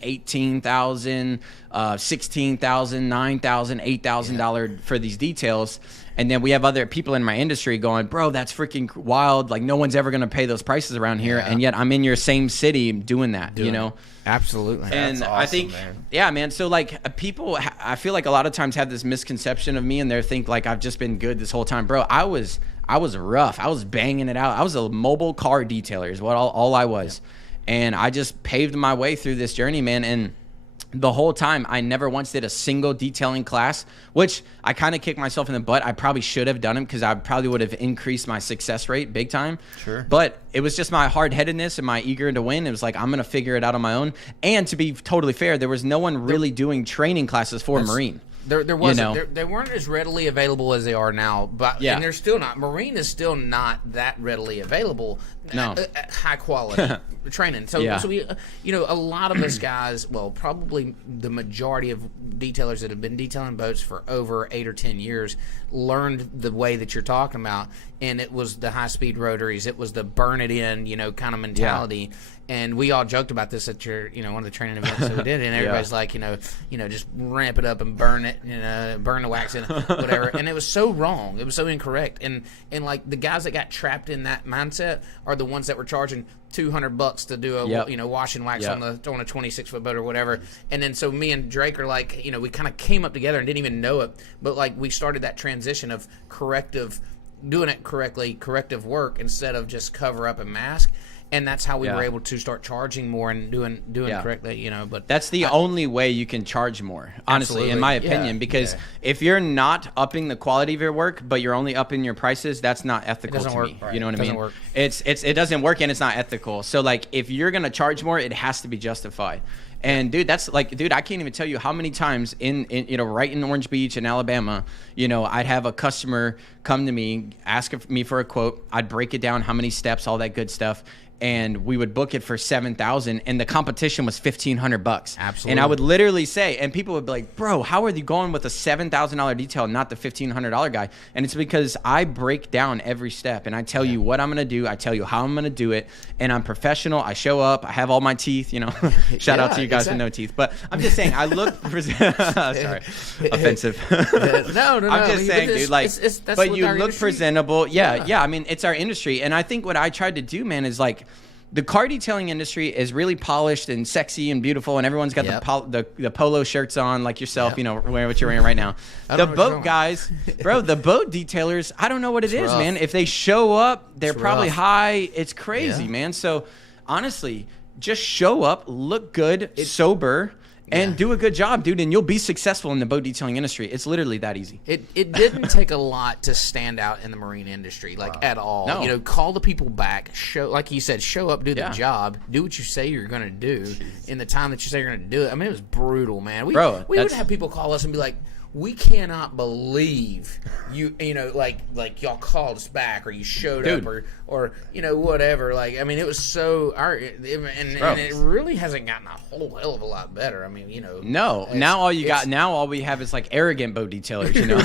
$18,000, $16,000, $9,000, $8,000 for these details. And then we have other people in my industry going, bro, that's freaking wild. Like, no one's ever going to pay those prices around here. And yet I'm in your same city doing that, you know? Absolutely. And that's awesome, I think, man. So, like, people, I feel like a lot of times have this misconception of me, and they think, like, I've just been good this whole time. Bro, I was rough. I was banging it out. I was a mobile car detailer is what all I was. And I just paved my way through this journey, man. And the whole time, I never once did a single detailing class, which I kind of kicked myself in the butt. I probably should have done them because I probably would have increased my success rate big time. Sure. But it was just my hard-headedness and my eager to win. It was like, I'm going to figure it out on my own. And to be totally fair, there was no one really doing training classes for Marine. There wasn't. You know? They weren't as readily available as they are now. But and they're still not. Marine is still not that readily available. No. At high quality training. So we, you know, a lot of us guys, well, probably the majority of detailers that have been detailing boats for over 8 or 10 years learned the way that you're talking about, and it was the high-speed rotaries. It was the burn it in, you know, kind of mentality. And we all joked about this at your, you know, one of the training events that we did, and everybody's like, you know, just ramp it up and burn it, you know, burn the wax in it, whatever. And it was so wrong. It was so incorrect. And like the guys that got trapped in that mindset are the ones that were charging $200 to do a you know, wash and wax on a 26-foot boat or whatever. And then so me and Drake are like, you know, we kind of came up together and didn't even know it, but like we started that transition of doing it correctly, corrective work instead of just cover up and mask. And that's how we were able to start charging more and doing correctly, you know. But that's the only way you can charge more, honestly, in my opinion. Because if you're not upping the quality of your work, but you're only upping your prices, that's not ethical to me. Right. You know what I mean? Work. It doesn't work, and it's not ethical. So like, if you're gonna charge more, it has to be justified. And dude, that's like, dude, I can't even tell you how many times in you know, right in Orange Beach in Alabama, you know, I'd have a customer come to me, ask me for a quote. I'd break it down, how many steps, all that good stuff. And we would book it for $7,000, and the competition was $1,500. Absolutely. And I would literally say, and people would be like, "Bro, how are you going with a $7,000 detail and not the $1,500 guy?" And it's because I break down every step, and I tell you what I'm gonna do. I tell you how I'm gonna do it, and I'm professional. I show up. I have all my teeth. You know, shout out to you guys with no teeth. But I'm just saying, I look. Sorry, offensive. No. I'm just saying, dude. Like, but you look presentable. Yeah. I mean, it's our industry, and I think what I tried to do, man, is like, the car detailing industry is really polished and sexy and beautiful, and everyone's got the polo shirts on, like yourself, you know, wearing what you're wearing right now. The boat guys, bro, the boat detailers, I don't know what it is, man. If they show up, they're probably high. It's crazy, man. So honestly, just show up, look good, sober, and do a good job, dude, and you'll be successful in the boat detailing industry. It's literally that easy. It didn't take a lot to stand out in the marine industry, like at all. No. You know, call the people back, show, like you said, show up, do the job, do what you say you're going to do in the time that you say you're going to do it. I mean, it was brutal, man. We would have people call us and be like, we cannot believe you know, like y'all called us back, or you showed up, or you know, whatever. Like, I mean, it was so and it really hasn't gotten a whole hell of a lot better. I mean, you know. No, now all we have is like arrogant boat detailers, you know,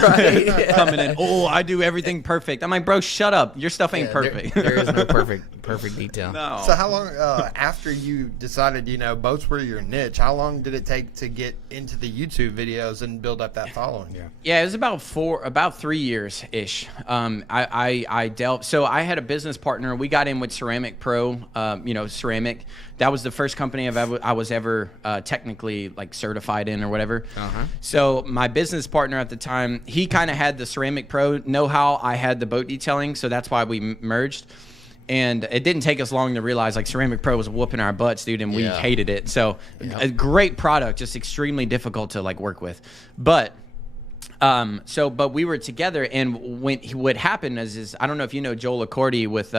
coming in. Oh, I do everything perfect. I'm like, bro, shut up. Your stuff ain't perfect. There is no perfect detail. No. So how long after you decided, you know, boats were your niche? How long did it take to get into the YouTube videos and build up that following? Yeah, it was about 3 years ish. I delved. So I had a business partner. We got in with Ceramic Pro. You know, ceramic. That was the first company I was ever technically like certified in or whatever. So my business partner at the time, he kind of had the Ceramic Pro know-how. I had the boat detailing, so that's why we merged. And it didn't take us long to realize like Ceramic Pro was whooping our butts, dude, and we hated it. So a great product, just extremely difficult to like work with. But but we were together, and what happened is I don't know if you know Joel Accordi with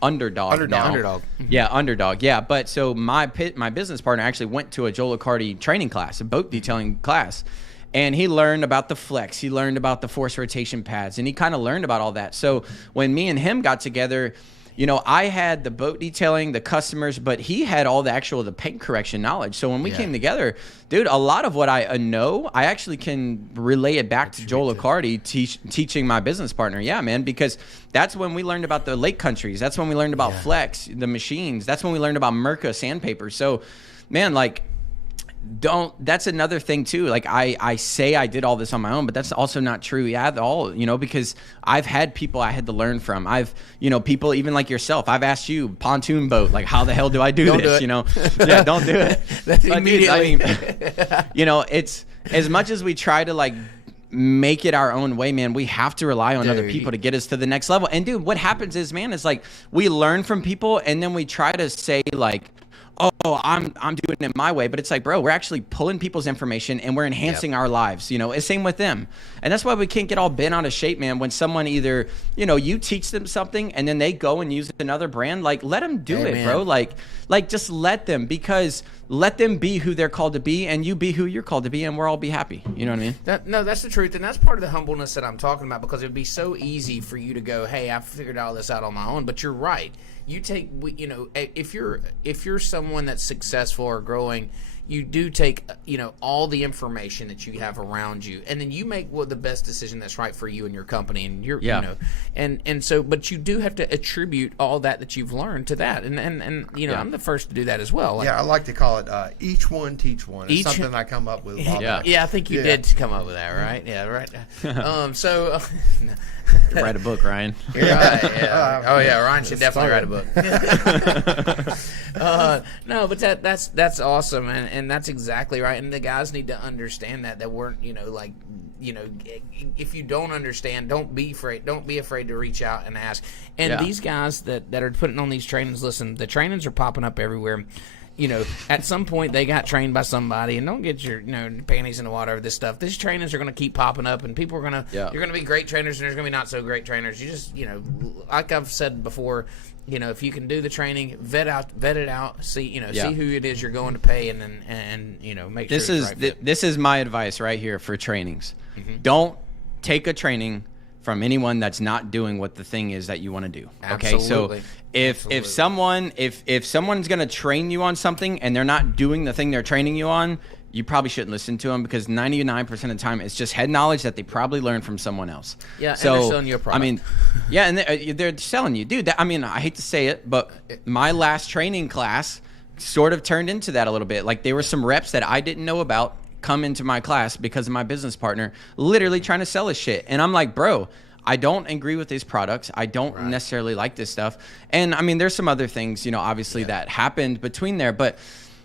Underdog. Underdog. Yeah, Underdog. Yeah, but so my business partner actually went to a Joel Accordi training class, a boat detailing class. And he learned about the flex. He learned about the force rotation pads, and he kind of learned about all that. So when me and him got together, you know, I had the boat detailing, the customers, but he had all the paint correction knowledge. So when we came together, dude, a lot of what I know, I actually can relay it back to Joel Accordi teaching my business partner. Yeah, man, because that's when we learned about the lake countries. That's when we learned about flex, the machines. That's when we learned about Merca sandpaper. So, man, like, that's another thing too. Like I say I did all this on my own, but that's also not true. Yeah, at all, you know, because I've had people I had to learn from. I've, you know, people even like yourself. I've asked you, pontoon boat, like how the hell do I do this? You know, yeah, don't do it. That's immediately. Dude, I mean, you know, it's as much as we try to like make it our own way, man, we have to rely on other people to get us to the next level. And dude, what happens is, man, it's like we learn from people, and then we try to say like, oh, I'm doing it my way. But it's like, bro, we're actually pulling people's information and we're enhancing our lives, you know, it's same with them. And that's why we can't get all bent out of shape, man, when someone either, you know, you teach them something and then they go and use another brand, like let them do it, bro. Like just let them, because let them be who they're called to be, and you be who you're called to be, and we'll all be happy. You know what I mean? No, that's the truth. And that's part of the humbleness that I'm talking about, because it would be so easy for you to go, hey, I figured all this out on my own. But you're right. You take, you know, if you're someone that's successful or growing, you do take, you know, all the information that you have around you, and then you make the best decision that's right for you and your company, and you know, and so, but you do have to attribute all that you've learned to that, and you know, I'm the first to do that as well. Like, I like to call it each one teach one. It's something I come up with. I think you did come up with that, right? Yeah, right. So. Write a book, Ryan. Ryan should definitely write a book. No, but that's awesome, and that's exactly right. And the guys need to understand that we're, you know, like, you know, if you don't understand, don't be afraid to reach out and ask. And these guys that are putting on these trainings, listen, the trainings are popping up everywhere. You know, at some point they got trained by somebody, and don't get your, you know, panties in the water over this stuff. These trainers are going to keep popping up, and people are going to, you're going to be great trainers, and there's going to be not so great trainers. You just, you know, like I've said before, you know, if you can do the training, vet it out, see, you know, see who it is you're going to pay, and you know, make sure it's right fit. This is my advice right here for trainings. Don't take a training from anyone that's not doing what the thing is that you want to do. Okay, Absolutely. So if someone's going to train you on something and they're not doing the thing they're training you on, you probably shouldn't listen to them, because 99% of the time it's just head knowledge that they probably learned from someone else. Yeah, so, and they're selling you a product. I mean, and they're selling you, dude. I mean, I hate to say it, but my last training class sort of turned into that a little bit. Like, there were some reps that I didn't know about come into my class because of my business partner literally trying to sell us shit, and I'm like, bro, I don't agree with these products. I don't necessarily like this stuff. And I mean, there's some other things, you know, obviously that happened between there, but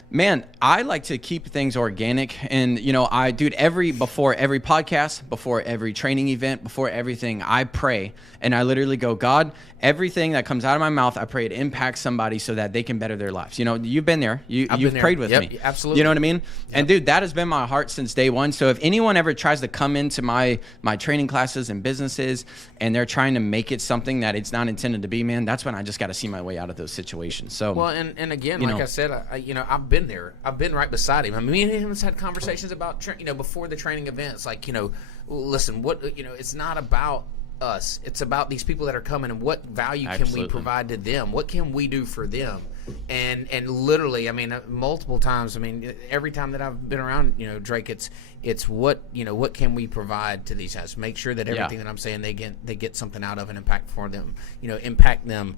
man, I like to keep things organic. And, you know, before every podcast, before every training event, before everything, I pray. And I literally go, God, everything that comes out of my mouth, I pray it impacts somebody so that they can better their lives. You know, you've been there. You've prayed with me. Absolutely. You know what I mean? Yep. And dude, that has been my heart since day one. So if anyone ever tries to come into my training classes and businesses and they're trying to make it something that it's not intended to be, man, that's when I just got to see my way out of those situations. So, well, and again, like I said, you know, I've been been there. I've been right beside him. I mean, me and him has had conversations about, before the training events. Like, listen, it's not about us. It's about these people that are coming and what value can we provide to them? What can we do for them? And literally, I mean, multiple times. I mean, every time that I've been around, Drake, it's what can we provide to these guys? Make sure that everything that I'm saying they get something out of and impact for them. Impact them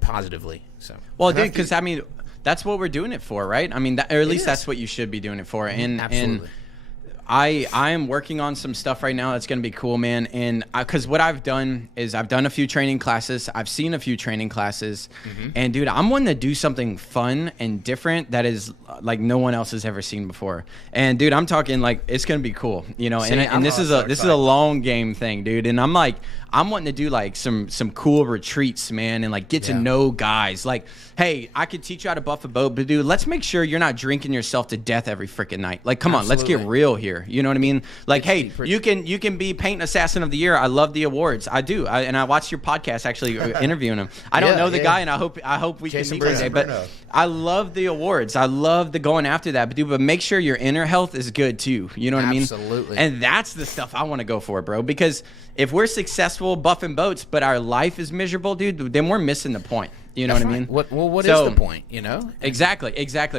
positively. So well, dude, because I mean, that's what we're doing it for, right? I mean, or at least that's what you should be doing it for. And absolutely. And I am working on some stuff right now that's going to be cool, man. And because what I've done is I've done a few training classes. I've seen a few training classes. And, dude, I'm wanting to do something fun and different that is like no one else has ever seen before. And, dude, I'm talking like it's going to be cool, and this is a long game thing, dude. And I'm like, I'm wanting to do like some cool retreats, man, and like get to know guys. Like, hey, I could teach you how to buff a boat, but dude, let's make sure you're not drinking yourself to death every freaking night. Like, come on, let's get real here. You know what I mean? Like, hey, you can be Paint Assassin of the Year. I love the awards. I do. And I watched your podcast actually interviewing him. I don't know the guy, and I hope we Jason can meet one day. But I love the awards. I love the going after that. But make sure your inner health is good too. You know what I mean? Absolutely. And that's the stuff I want to go for, bro. Because if we're successful buffing boats, but our life is miserable, dude, then we're missing the point. You know what I mean? What is the point, Exactly,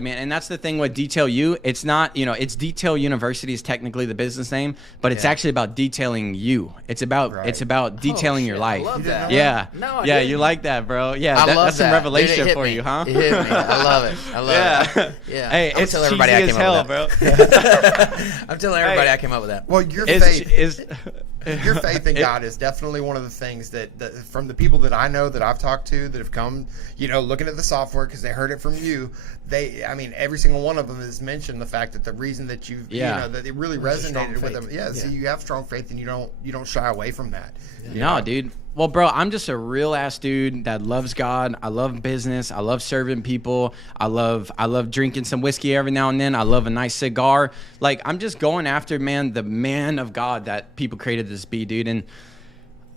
man. And that's the thing with Detail U. It's not, it's Detail University is technically the business name, but it's actually about detailing you. It's about detailing your life. I love that. Yeah. No, I yeah, didn't. you like that, bro. Yeah, I love that's some that. revelation Dude, for you, huh? It hit me. I love it. I love it. Yeah. Hey, I'm it's telling cheesy everybody as hell, bro. I'm telling everybody I came up with that. Well, your faith in God is definitely one of the things that from the people that I know that I've talked to that have come, looking at the software because they heard it from you. Every single one of them has mentioned the fact that the reason that that it really resonated with them. Yeah, so you have strong faith and you don't shy away from that. No, dude. Well, bro, I'm just a real ass dude that loves God. I love business. I love serving people. I love drinking some whiskey every now and then. I love a nice cigar. Like, I'm just going after, man, the man of God that people created this be, dude. And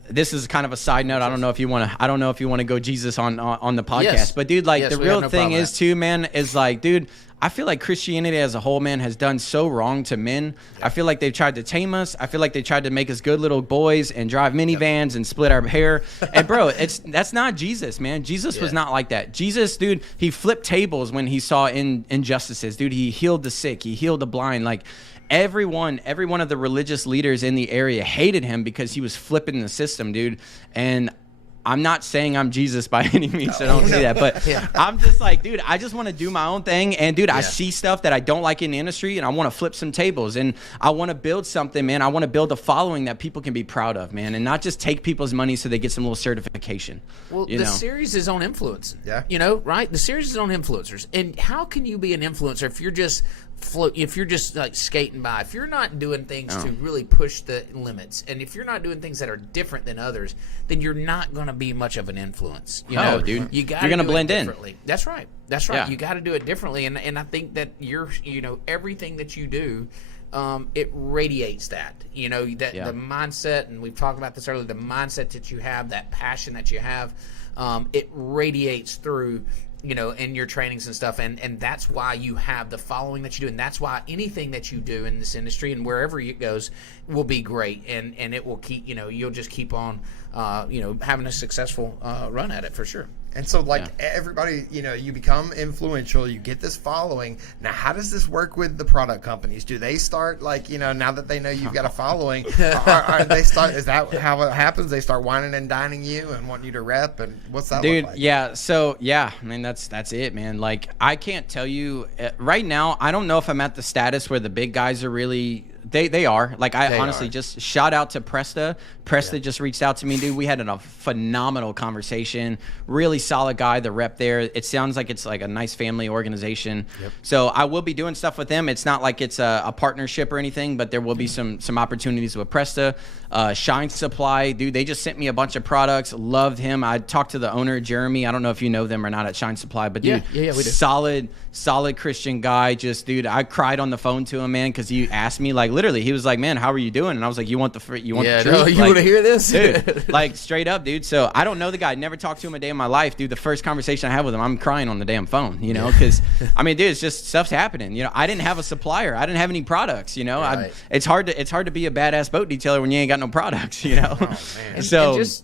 this is kind of a side note. I don't know if you want to go Jesus on the podcast, Yes. but dude, like the real thing is that. too, man, is like, dude, I feel like Christianity as a whole, man, has done so wrong to men. I feel like they've tried to tame us. I feel like they tried to make us good little boys and drive minivans and split our hair. And bro, that's not Jesus, man. Jesus was not like that. Jesus, dude, he flipped tables when he saw injustices. Dude, he healed the sick. He healed the blind. Like, every one of the religious leaders in the area hated him because he was flipping the system, dude. And I'm not saying I'm Jesus by any means, so don't say that. But I'm just like, dude, I just want to do my own thing. And, dude, I see stuff that I don't like in the industry, and I want to flip some tables. And I want to build something, man. I want to build a following that people can be proud of, man, and not just take people's money so they get some little certification. Well, the series is on influence. Yeah. Right? The series is on influencers. And how can you be an influencer if you're just like skating by, if you're not doing things to really push the limits, and if you're not doing things that are different than others, then you're not going to be much of an influence. Dude, you're going to blend in. That's right. Yeah. You got to do it differently, and I think that everything that you do, it radiates that. The mindset, and we've talked about this earlier. The mindset that you have, that passion that you have, it radiates through. In your trainings and stuff, and that's why you have the following that you do, and that's why anything that you do in this industry and wherever it goes will be great, and it will keep, you'll just keep on, having a successful run at it for sure. And so, everybody, you become influential, you get this following. Now, how does this work with the product companies? Do they start, now that they know you've got a following, is that how it happens? They start whining and dining you and want you to rep, and what's that look like? Yeah, so, I mean, that's it, man. Like, I can't tell you, right now, I don't know if I'm at the status where the big guys are really... They are. Like, I honestly just shout out to Presta. Presta just reached out to me, dude. We had a phenomenal conversation. Really solid guy, the rep there. It sounds like it's like a nice family organization. Yep. So I will be doing stuff with them. It's not like it's a partnership or anything, but there will be some opportunities with Presta. Shine Supply, dude, they just sent me a bunch of products. Loved him. I talked to the owner, Jeremy. I don't know if you know them or not at Shine Supply, but dude, we do. solid Christian guy. Just, dude, I cried on the phone to him, man, because he asked me, like, literally, he was like, man, how are you doing? And I was like, you want the truth? You like, want to hear this? Dude, like, straight up, dude. So I don't know the guy. Never talked to him a day in my life, dude. The first conversation I had with him, I'm crying on the damn phone, you know, because, I mean, dude, it's just stuff's happening. You know, I didn't have a supplier. I didn't have any products, you know. Right. It's hard to be a badass boat detailer when you ain't got no products, you know. Oh, man. So and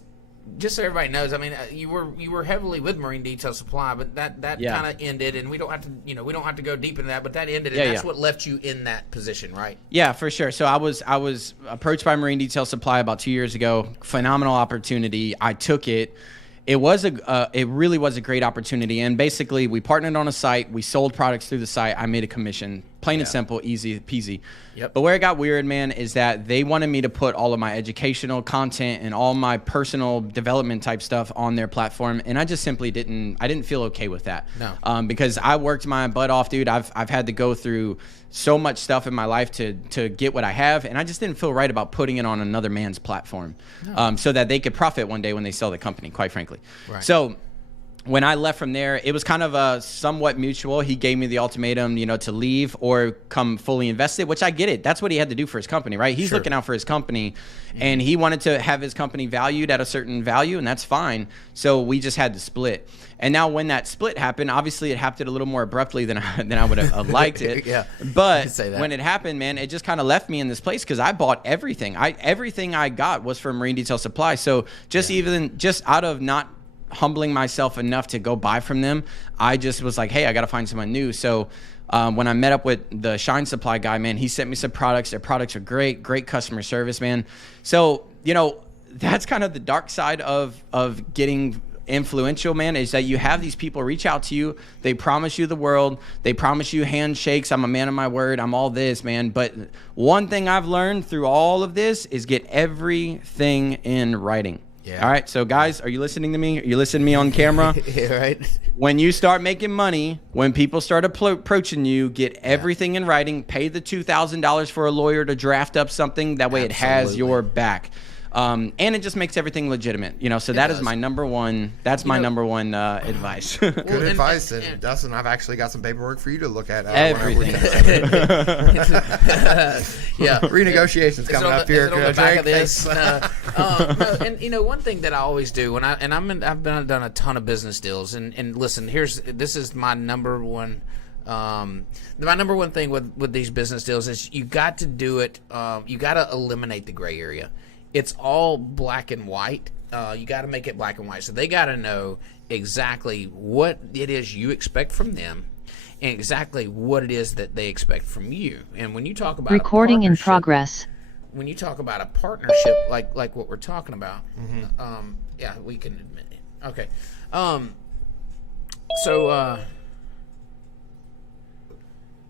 just so everybody knows, I mean, you were heavily with Marine Detail Supply, but that kind of ended, and we don't have to go deep into that, but that ended, and that's what left you in that position, right? Yeah, for sure. So I was approached by Marine Detail Supply about 2 years ago. Phenomenal opportunity. I took it. It really was a great opportunity, and basically we partnered on a site. We sold products through the site. I made a commission, plain and simple, easy peasy. Yep. But where it got weird, man, is that they wanted me to put all of my educational content and all my personal development type stuff on their platform, and I just simply didn't feel okay with that. No. Because I worked my butt off, dude. I've had to go through so much stuff in my life to get what I have, and I just didn't feel right about putting it on another man's platform, so that they could profit one day when they sell the company, quite frankly. Right. So when I left from there, it was kind of a somewhat mutual. He gave me the ultimatum, you know, to leave or come fully invested, which I get it. That's what he had to do for his company, right? He's looking out for his company, and he wanted to have his company valued at a certain value, and that's fine. So we just had to split. And now when that split happened, obviously it happened a little more abruptly than I would have liked it. Yeah. But when it happened, man, it just kind of left me in this place because I bought everything. Everything I got was from Marine Detail Supply. So just out of not humbling myself enough to go buy from them, I just was like, hey, I got to find someone new. So when I met up with the Shine Supply guy, man, he sent me some products. Their products are great customer service, man. So, you know, that's kind of the dark side of getting influential, man, is that you have these people reach out to you. They promise you the world. They promise you handshakes. I'm a man of my word. I'm all this, man. But one thing I've learned through all of this is get everything in writing. Yeah. All right. So guys, are you listening to me? Are you listening to me on camera? Yeah, right. When you start making money, when people start approaching you, get everything in writing, pay the $2,000 for a lawyer to draft up something. That way it has your back. And it just makes everything legitimate, you know. So that is my number one. That's my number one advice. Good advice, and Dustin, I've actually got some paperwork for you to look at. Everything. Yeah, renegotiations coming up here. On the back of this. No, and you know, one thing that I always do when I've done a ton of business deals, and listen, this is my number one. My number one thing with these business deals is you got to do it. You got to eliminate the gray area. It's all black and white. You got to make it black and white. So they got to know exactly what it is you expect from them and exactly what it is that they expect from you. And when you talk about recording in progress, when you talk about a partnership like what we're talking about, yeah, we can admit it. Okay.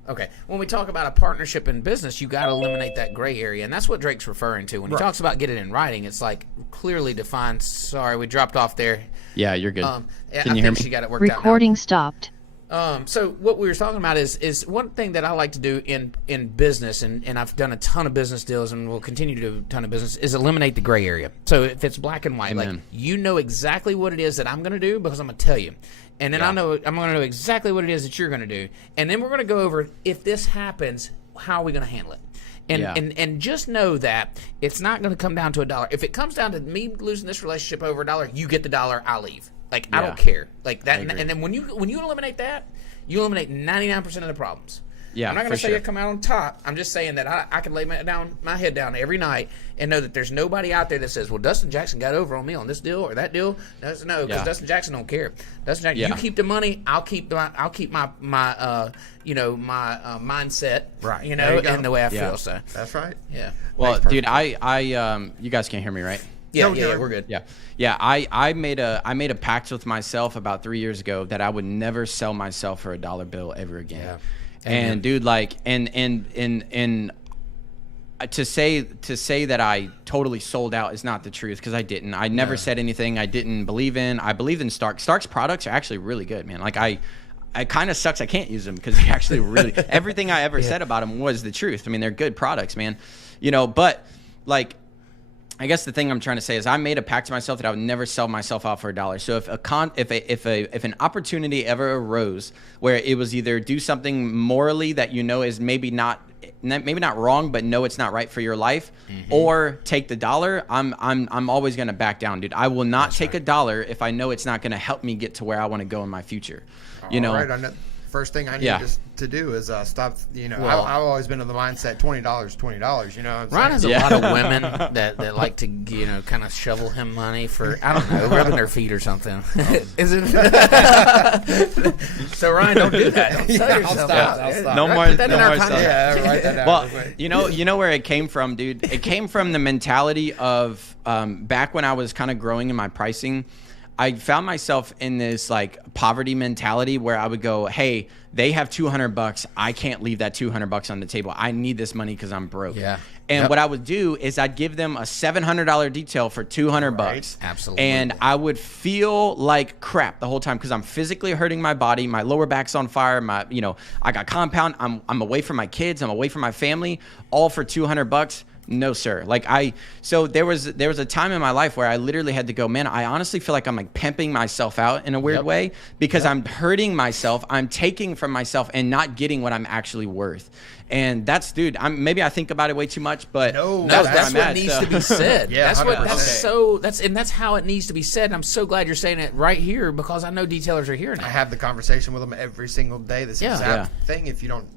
Okay, when we talk about a partnership in business, you got to eliminate that gray area, and that's what Drake's referring to. When he talks about get it in writing, it's like clearly defined. Sorry, we dropped off there. Yeah, you're good. Can you hear me? She got it worked out now. Recording stopped. So what we were talking about is one thing that I like to do in business, and I've done a ton of business deals and will continue to do a ton of business, is eliminate the gray area. So if it's black and white, like you know exactly what it is that I'm going to do because I'm going to tell you. And then I'm going to know exactly what it is that you're going to do. And then we're going to go over, if this happens, how are we going to handle it? And just know that it's not going to come down to $1. If it comes down to me losing this relationship over $1, you get the $1, I leave. Like, I don't care. Like that. And then when you eliminate that, you eliminate 99% of the problems. Yeah, I'm not going to say I come out on top. I'm just saying that I can lay my head down every night and know that there's nobody out there that says, well, Dustin Jackson got over on me on this deal or that deal. No, because Dustin Jackson don't care. Dustin Jackson, you keep the money, I'll keep my mindset, right? You know, and the way I feel. So that's right. Yeah. Well, dude, I you guys can't hear me, right? Yeah, we're good. Yeah. I made a pact with myself about 3 years ago that I would never sell myself for $1 bill ever again. Yeah. And dude, like, and to say that I totally sold out is not the truth, because I didn't. I never said anything I didn't believe in. I believed in Stark. Stark's products are actually really good, man. Like it kind of sucks I can't use them because they actually really everything I ever said about them was the truth. I mean, they're good products, man. You know, but like I guess the thing I'm trying to say is I made a pact to myself that I would never sell myself out for $1. So if an opportunity ever arose where it was either do something morally that is maybe not wrong, but no, it's not right for your life, or take the dollar, I'm always going to back down, dude. I will not take a dollar if I know it's not going to help me get to where I want to go in my future. You know. Right. First thing I need to do is stop. I've always been in the mindset $20, $20. You know, what I'm Ron has a lot of women that like to kind of shovel him money for, I don't know, rubbing their feet or something. Is it? So Ryan, don't do that. Don't sell yourself. I'll stop. No more. Put that in our stuff. Yeah, write that down. Well, you know where it came from, dude. It came from the mentality of back when I was kind of growing in my pricing. I found myself in this like poverty mentality where I would go, hey, they have $200. I can't leave that $200 on the table. I need this money because I'm broke. Yeah. And what I would do is I'd give them a $700 detail for $200. Right. Absolutely. And I would feel like crap the whole time because I'm physically hurting my body. My lower back's on fire. I got compound. I'm away from my kids. I'm away from my family, all for $200. No, sir. So there was a time in my life where I literally had to go, man, I honestly feel like I'm like pimping myself out in a weird way because I'm hurting myself. I'm taking from myself and not getting what I'm actually worth. And that's, dude, maybe I think about it way too much, but that's what needs to be said. Yeah, that's how it needs to be said. And I'm so glad you're saying it right here because I know detailers are here now. I have the conversation with them every single day. This exact thing. If you don't,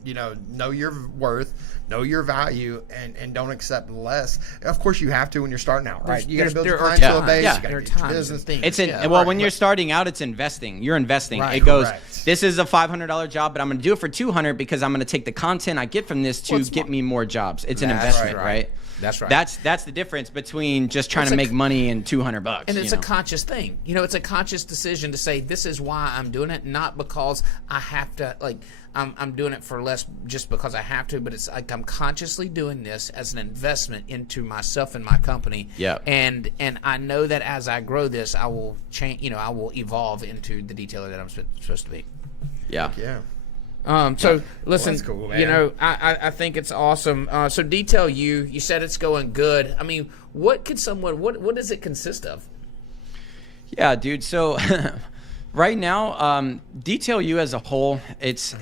know your worth, know your value, and don't accept less. Of course, you have to when you're starting out, right? You got to build your clientele base. You got to get your business. When you're starting out, it's investing. You're investing. Right, it goes. correct. This is a $500 job, but I'm going to do it for $200 because I'm going to take the content I get from this to get me more jobs. It's an investment, right? That's right. That's the difference between just trying to make money and $200. And it's a conscious thing. It's a conscious decision to say this is why I'm doing it, not because I have to. I'm doing it for less just because I have to, but it's like I'm consciously doing this as an investment into myself and my company. Yeah. And I know that as I grow this, I will change. I will evolve into the detailer that I'm supposed to be. Yeah. Yeah. Listen, that's cool, man. I think it's awesome. So Detail you said it's going good. I mean, what does it consist of? Yeah, dude. So right now, Detail You as a whole, it's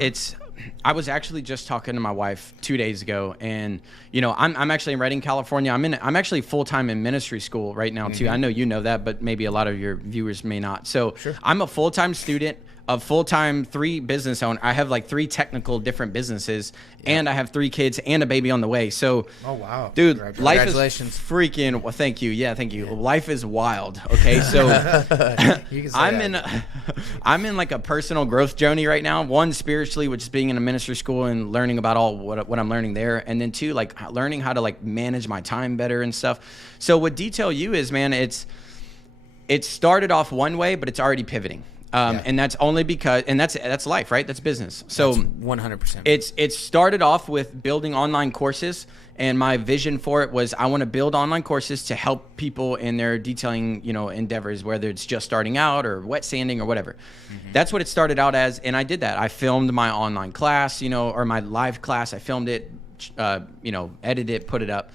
I was actually just talking to my wife 2 days ago, and I'm actually in Redding, California. I'm actually full-time in ministry school right now too. I know you know that, but maybe a lot of your viewers may not. So I'm a full-time student, a full-time 3 business owner. I have like 3 technical different businesses, and I have 3 kids and a baby on the way. So, oh wow, dude, life is Congratulations. freaking. Well, thank you. Yeah, thank you. Life is wild. Okay, so I'm in like a personal growth journey right now. 1, spiritually, which is being in a ministry school and learning about all what I'm learning there, and then 2, like learning how to like manage my time better and stuff. So what Detail You is, man, it started off one way, but it's already pivoting. And that's only because, and that's life, right? That's business. So 100%. It started off with building online courses, and my vision for it was I want to build online courses to help people in their detailing, endeavors, whether it's just starting out or wet sanding or whatever. That's what it started out as, and I did that. I filmed my online class, or my live class. I filmed it, edited it, put it up.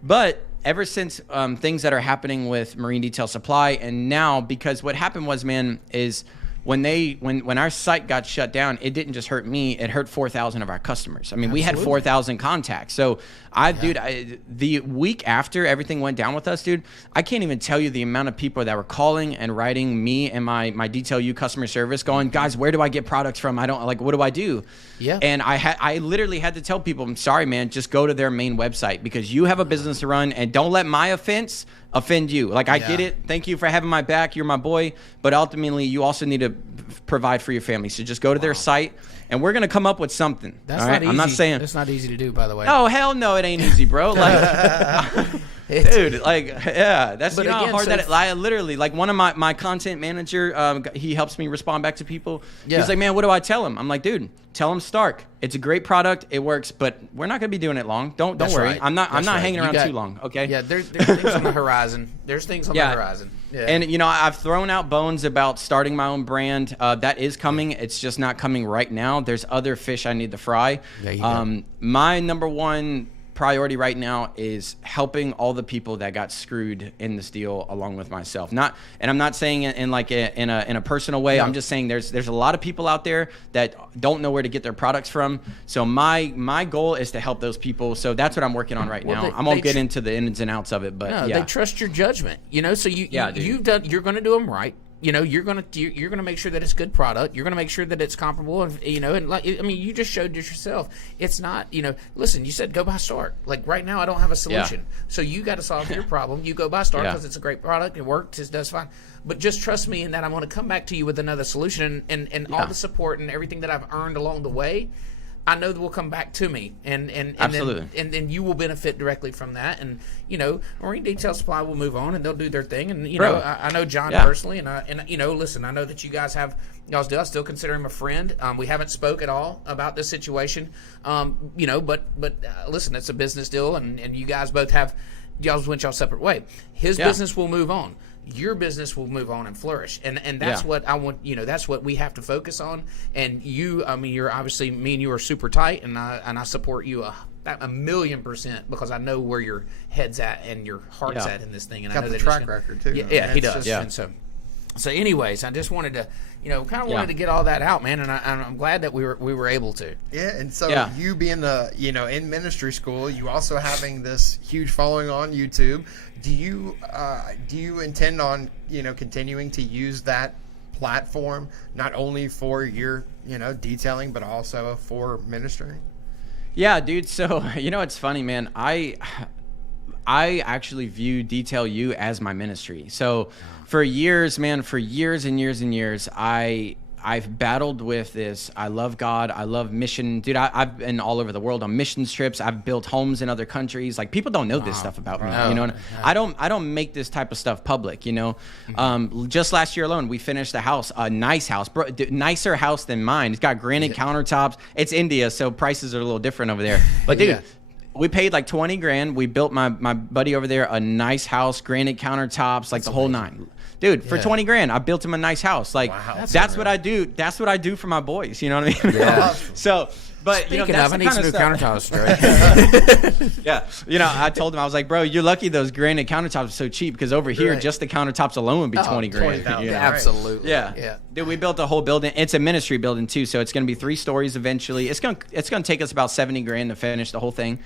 But ever since things that are happening with Marine Detail Supply, and now, because what happened was, man, is when our site got shut down, it didn't just hurt me, it hurt 4,000 of our customers. I mean, we had 4,000 contacts. So the week after everything went down with us, dude, I can't even tell you the amount of people that were calling and writing me and my Detail You customer service going, guys, where do I get products from? I don't, like, what do I do? Yeah. And I literally had to tell people, I'm sorry, man, just go to their main website because you have a business to run, and don't let my offense offend you. Like, I get it. Thank you for having my back. You're my boy. But ultimately, you also need to provide for your family. So just go to their site, and we're going to come up with something. That's all right? not easy. I'm not saying it's not easy to do, by the way. Oh, hell no, it ain't easy, bro. Like, dude, like, yeah, that's how hard that. I literally, like, one of my content manager, he helps me respond back to people. Yeah. He's like, man, what do I tell him? I'm like, dude, tell him Stark. It's a great product. It works, but we're not gonna be doing it long. Don't worry. Right. I'm not hanging around too long. Okay. Yeah, there's things on the horizon. There's things on the horizon. Yeah. And I've thrown out bones about starting my own brand. That is coming. It's just not coming right now. There's other fish I need to fry. Yeah, you do. My number one priority right now is helping all the people that got screwed in this deal along with myself. And I'm not saying it in like in a personal way. No. I'm just saying there's a lot of people out there that don't know where to get their products from. So my goal is to help those people. So that's what I'm working on right now. I won't get into the ins and outs of it, but they trust your judgment. So you're going to do them right. You're gonna make sure that it's good product. You're gonna make sure that it's comparable, and you just showed it yourself. It's not, listen. You said go buy Start. Like right now, I don't have a solution, so you got to solve your problem. You go buy Start because it's a great product. It works. It does fine. But just trust me in that I'm going to come back to you with another solution, and all the support and everything that I've earned along the way, I know that will come back to me, and absolutely, then you will benefit directly from that. And Marine Detail Supply will move on, and they'll do their thing. And I know John personally, and listen, I know that you guys have y'all's deal. I still consider him a friend. We haven't spoke at all about this situation, but listen, it's a business deal, and you guys both have y'all's went y'all separate way. His business will move on. Your business will move on and flourish, and that's what I want. That's what we have to focus on. And you're obviously, me and you are super tight, and I support you 1,000,000% because I know where your head's at and your heart's at in this thing. And got I know the track record too. Yeah, he does. And so anyways, I just wanted to, wanted to get all that out, man, and I'm glad that we were able to. Yeah, and so you being in ministry school, you also having this huge following on YouTube. Do you intend on continuing to use that platform not only for your detailing but also for ministry? Yeah, dude. So it's funny, man. I actually view Detail You as my ministry. So for years and years, I've battled with this. I love God. I love mission. Dude, I've been all over the world on mission trips. I've built homes in other countries. Like, people don't know this stuff about me. I don't make this type of stuff public, Just last year alone, we finished a nice house, bro, nicer house than mine. It's got granite countertops. It's India, so prices are a little different over there. But dude, we paid like $20,000. We built my buddy over there a nice house, granite countertops, like the whole nine. Dude, for $20,000, I built him a nice house. Like, that's what I do. That's what I do for my boys. You know what I mean? Yeah. So, but speaking that's of, I need some new countertops, right? I told him, I was like, bro, you're lucky those granite countertops are so cheap, because over here, just the countertops alone would be $20,000. Absolutely. Yeah. Dude, we built a whole building. It's a ministry building too, so it's going to be 3 stories eventually. It's going to take us about $70,000 to finish the whole thing.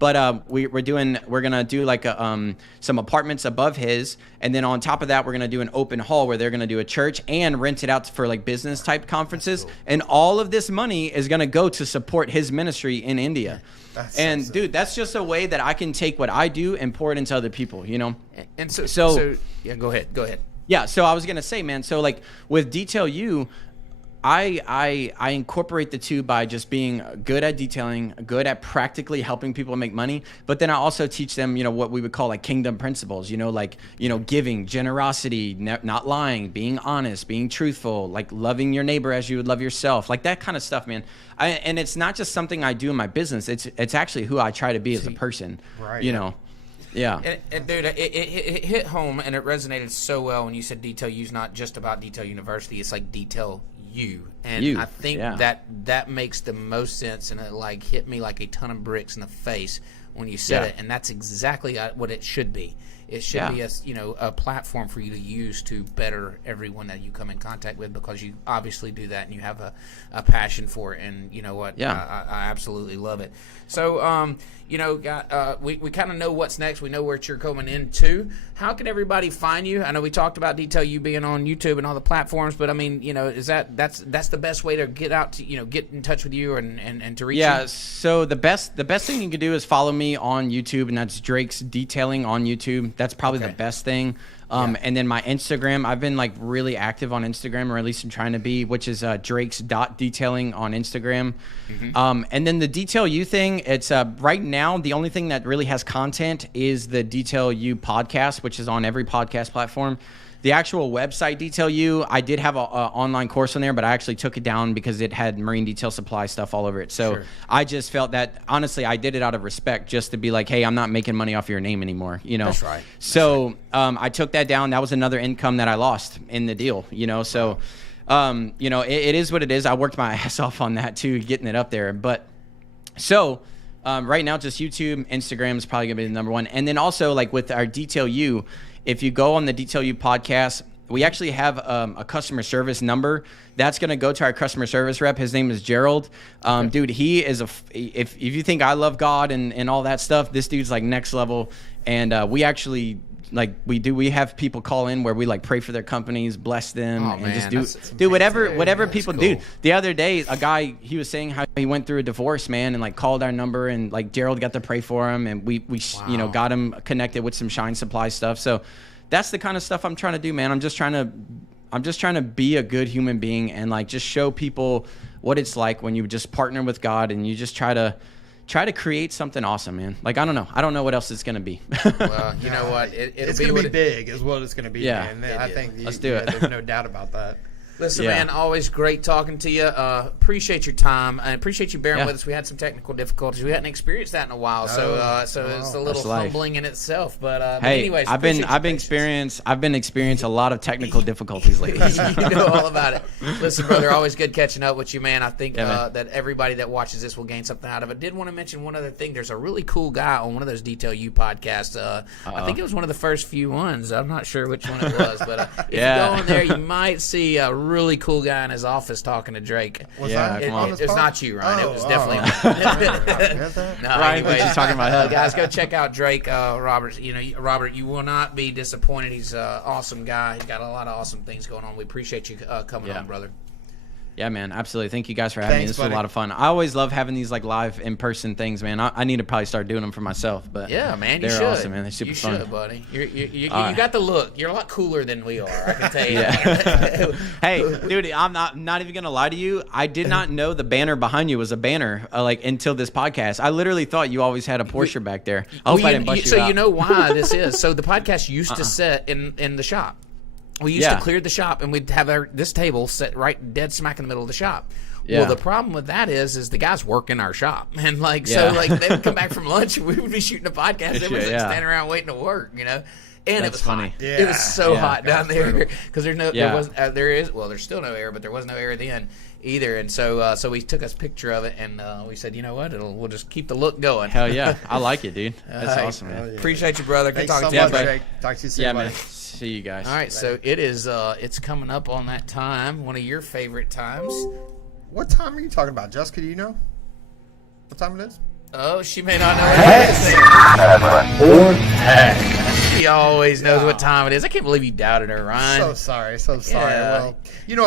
But we're gonna do like some apartments above his, and then on top of that, we're gonna do an open hall where they're gonna do a church and rent it out for like business type conferences. Cool. And all of this money is gonna go to support his ministry in India. Dude, that's just a way that I can take what I do and pour it into other people. And so yeah, go ahead. Yeah, so I was gonna say, man. So like with Detail You, I incorporate the two by just being good at detailing, good at practically helping people make money. But then I also teach them, what we would call like kingdom principles, giving, generosity, not lying, being honest, being truthful, like loving your neighbor as you would love yourself, like that kind of stuff, man. And it's not just something I do in my business. It's actually who I try to be as a person, right? Yeah. And dude, it hit home, and it resonated so well when you said Detail U's not just about Detail University. It's like Detail You. And I think that makes the most sense, and it like hit me like a ton of bricks in the face when you said it. And that's exactly what it should be. It should be a platform for you to use to better everyone that you come in contact with, because you obviously do that and you have a passion for it. And you know what? I absolutely love it. So, we kind of know what's next. We know where you're coming into. How can everybody find you? I know we talked about Detail You being on YouTube and all the platforms, but I mean, is that's the best way to get out to, get in touch with you and to reach you? Yeah. So the best thing you can do is follow me on YouTube, and that's Drake's Detailing on YouTube. That's probably the best thing. And then my Instagram, I've been like really active on Instagram, or at least I'm trying to be, which is Drake's.detailing on Instagram. Mm-hmm. And then the Detail You thing, it's right now the only thing that really has content is the Detail You podcast, which is on every podcast platform. The actual website, Detail You, I did have an online course on there, but I actually took it down because it had Marine Detail Supply stuff all over it. So I just felt that, honestly, I did it out of respect, just to be like, hey, I'm not making money off your name anymore, That's right. So I took that down. That was another income that I lost in the deal, So, it is what it is. I worked my ass off on that too, getting it up there. But so Right now, just YouTube, Instagram is probably gonna be the number one, and then also like with our Detail You, if you go on the Detail You podcast, we actually have a customer service number that's going to go to our customer service rep. His name is Gerald. Dude, he is if you think I love God and all that stuff, this dude's like next level. And we actually we have people call in where we like pray for their companies, bless them, and just do whatever people do. The other day, a guy, he was saying how he went through a divorce, man, and like called our number, and like Gerald got to pray for him, and we got him connected with some Shine Supply stuff. So that's the kind of stuff I'm trying to do, man. I'm just trying to be a good human being and like just show people what it's like when you just partner with God and you just try to create something awesome, man. Like, I don't know what else it's going to be. Well, you know what? It's going to be big is what it's going to be. Yeah. Man. I think let's do it. There's no doubt about that. Listen, man, always great talking to you. Appreciate your time. I appreciate you bearing with us. We had some technical difficulties. We hadn't experienced that in a while, so it's a little humbling in itself. But hey, anyways, I've been experiencing a lot of technical difficulties lately. You know all about it. Listen, brother, always good catching up with you, man. I think that everybody that watches this will gain something out of it. Did want to mention one other thing. There's a really cool guy on one of those Detail You podcasts. I think it was one of the first few ones. I'm not sure which one it was, but if you go on there, you might see a really cool guy in his office talking to Drake. It's not you, Ryan. It was definitely no. Ryan was just talking about him. Guys, go check out Drake. Robert, Robert, you will not be disappointed. He's an awesome guy. He's got a lot of awesome things going on. We appreciate you coming on, brother. Yeah, man, absolutely. Thank you guys for having me. This was a lot of fun. I always love having these like live in-person things, man. I need to probably start doing them for myself. But yeah, man, you they're should. awesome, man. They're super fun. You should, buddy. You got the look. You're a lot cooler than we are. I can tell you. Hey, dude, I'm not even gonna lie to you. I did not know the banner behind you was a banner until this podcast. I literally thought you always had a Porsche back there. I hope I didn't bust you out. So you know why this is. So the podcast used to sit in the shop. We used to clear the shop, and we'd have this table set right dead smack in the middle of the shop. Yeah. Well, the problem with that is the guys work in our shop, and so they would come back from lunch, and we would be shooting a podcast. They would standing around waiting to work, And it was funny. Hot. Yeah. It was so hot down there because there's still no air, but there was no air then either. And so we took a picture of it, and we said, you know what, we'll just keep the look going. Hell yeah, I like it, dude. That's awesome, man. Yeah. Appreciate you, brother. Good talking to you. Jake. Talk to you soon, man. See you guys. All right, so it is. It's coming up on that time. One of your favorite times. What time are you talking about, Jessica? Do you know what time it is? Oh, she may not know what it is. She always knows what time it is. I can't believe you doubted her, Ryan. So sorry. Yeah. Well,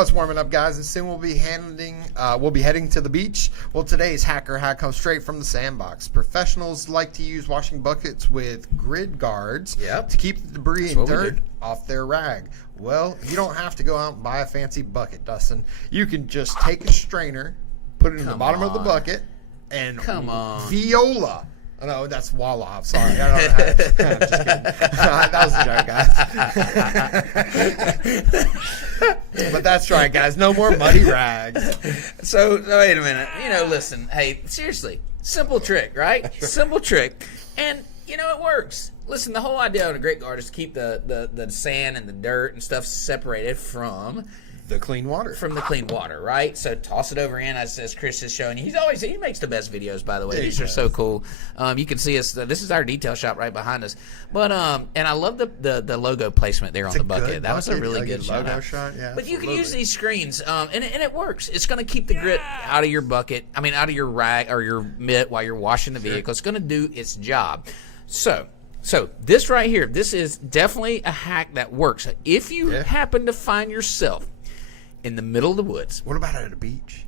it's warming up, guys, and soon we'll be heading to the beach. Well, today's hacker hack comes straight from the sandbox. Professionals like to use washing buckets with grid guards to keep the debris and dirt off their rag. Well, you don't have to go out and buy a fancy bucket, Dustin. You can just take a strainer, put it in the bottom of the bucket, and viola. Oh, no, that's Walla. I'm sorry. Just kidding. That was a joke, guys. But that's right, guys. No more muddy rags. So wait a minute. Listen. Hey, seriously. Simple trick, right? Simple trick. And, it works. Listen, the whole idea of a grit guard is to keep the sand and the dirt and stuff separated from the clean water. From the clean water, right? So toss it over in, as Chris is showing you. He makes the best videos, by the way. These are so cool. You can see us. This is our detail shop right behind us. But and I love the logo placement there on the bucket. That was a really good logo shot. Yeah, but you can use these screens, and it works. It's going to keep the grit out of your bucket. Out of your rag or your mitt while you're washing the vehicle. It's going to do its job. So this right here, this is definitely a hack that works. If you happen to find yourself in the middle of the woods. What about at a beach?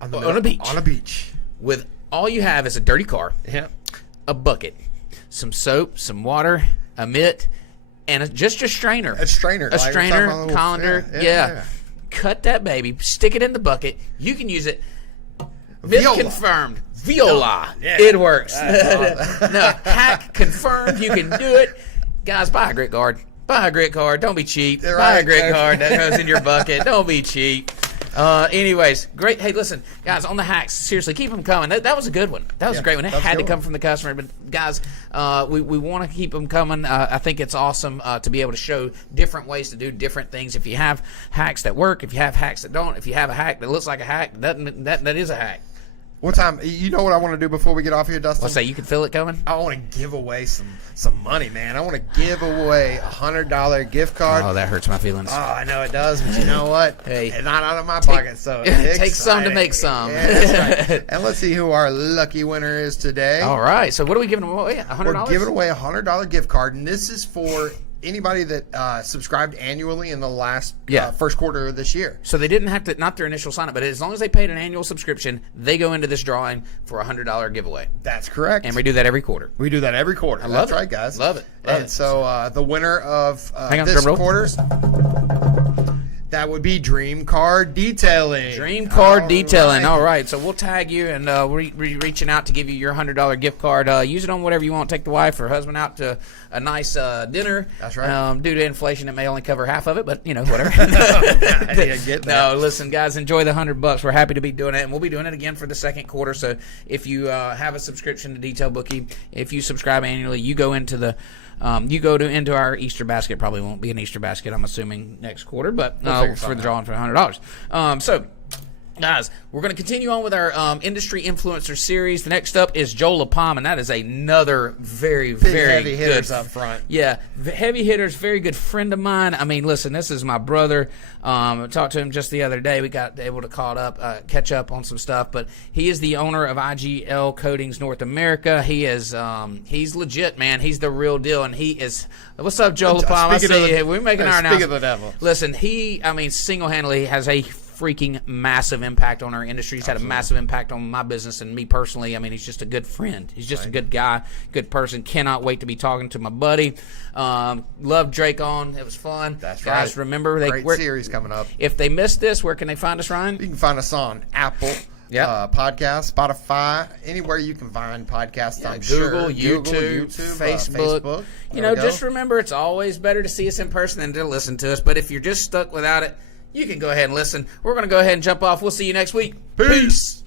On a beach. On a beach. With all you have is a dirty car, a bucket, some soap, some water, a mitt, and just a strainer. A strainer, colander. Yeah. Cut that baby, stick it in the bucket. You can use it. Myth confirmed. Viola. Yeah. It works. No, hack confirmed. You can do it. Guys, buy a grit guard. Buy a grit guard. Don't be cheap. Buy a grit guard that goes in your bucket. Don't be cheap. Anyways, great. Hey, listen, guys, on the hacks, seriously, keep them coming. That was a good one. That was a great one. It had to come from the customer. But, guys, we want to keep them coming. I think it's awesome to be able to show different ways to do different things. If you have hacks that work, if you have hacks that don't, if you have a hack that looks like a hack, that is a hack. What time? You know what I want to do before we get off here, Dustin? What's that? You can feel it coming? I want to give away some money, man. I want to give away a $100 gift card. Oh, that hurts my feelings. Oh, I know it does, but you know what? Hey, it's not out of my pocket, so take some to make some. Yeah, that's right. And let's see who our lucky winner is today. All right. So what are we giving away? $100? We're giving away a $100 gift card, and this is for anybody that subscribed annually in the last first quarter of this year. So they didn't have to, not their initial sign up, but as long as they paid an annual subscription, they go into this drawing for a $100 giveaway. That's correct. And we do that every quarter. We do that every quarter. That's right, guys. Love it. So the winner of this quarter's, that would be Dream Card Detailing. Dream Card Detailing. All right. So we'll tag you, and we're reaching out to give you your $100 gift card. Use it on whatever you want. Take the wife or husband out to a nice dinner. That's right. Due to inflation, it may only cover half of it, but, whatever. No, listen, guys, enjoy the $100. We're happy to be doing it, and we'll be doing it again for the second quarter. So if you have a subscription to Detail Bookie, if you subscribe annually, you go into the into our Easter basket. Probably won't be an Easter basket, I'm assuming, next quarter, but for the drawing for $100. So, guys, we're going to continue on with our industry influencer series. The next up is Joel LaPalm, and that is another very, very heavy hitters good up front. Yeah, heavy hitters, very good friend of mine. I mean, listen, this is my brother. I talked to him just the other day. We got able to catch up on some stuff, but he is the owner of IGL Coatings North America. He is he's legit, man. He's the real deal, and he is. What's up, Joel LaPalm? I see you. We're making our announcement. Speak of the devil. Listen, he, single-handedly has a freaking massive impact on our industry. He's had a massive impact on my business and me personally. I mean, he's just a good friend. He's just a good guy, good person. Cannot wait to be talking to my buddy. Love Drake on. It was fun. That's right. Guys, remember, great series coming up. If they missed this, where can they find us, Ryan? You can find us on Apple Podcast, Spotify, anywhere you can find podcasts. I'm Google, sure. YouTube, Facebook. Just remember, it's always better to see us in person than to listen to us. But if you're just stuck without it, you can go ahead and listen. We're going to go ahead and jump off. We'll see you next week. Peace.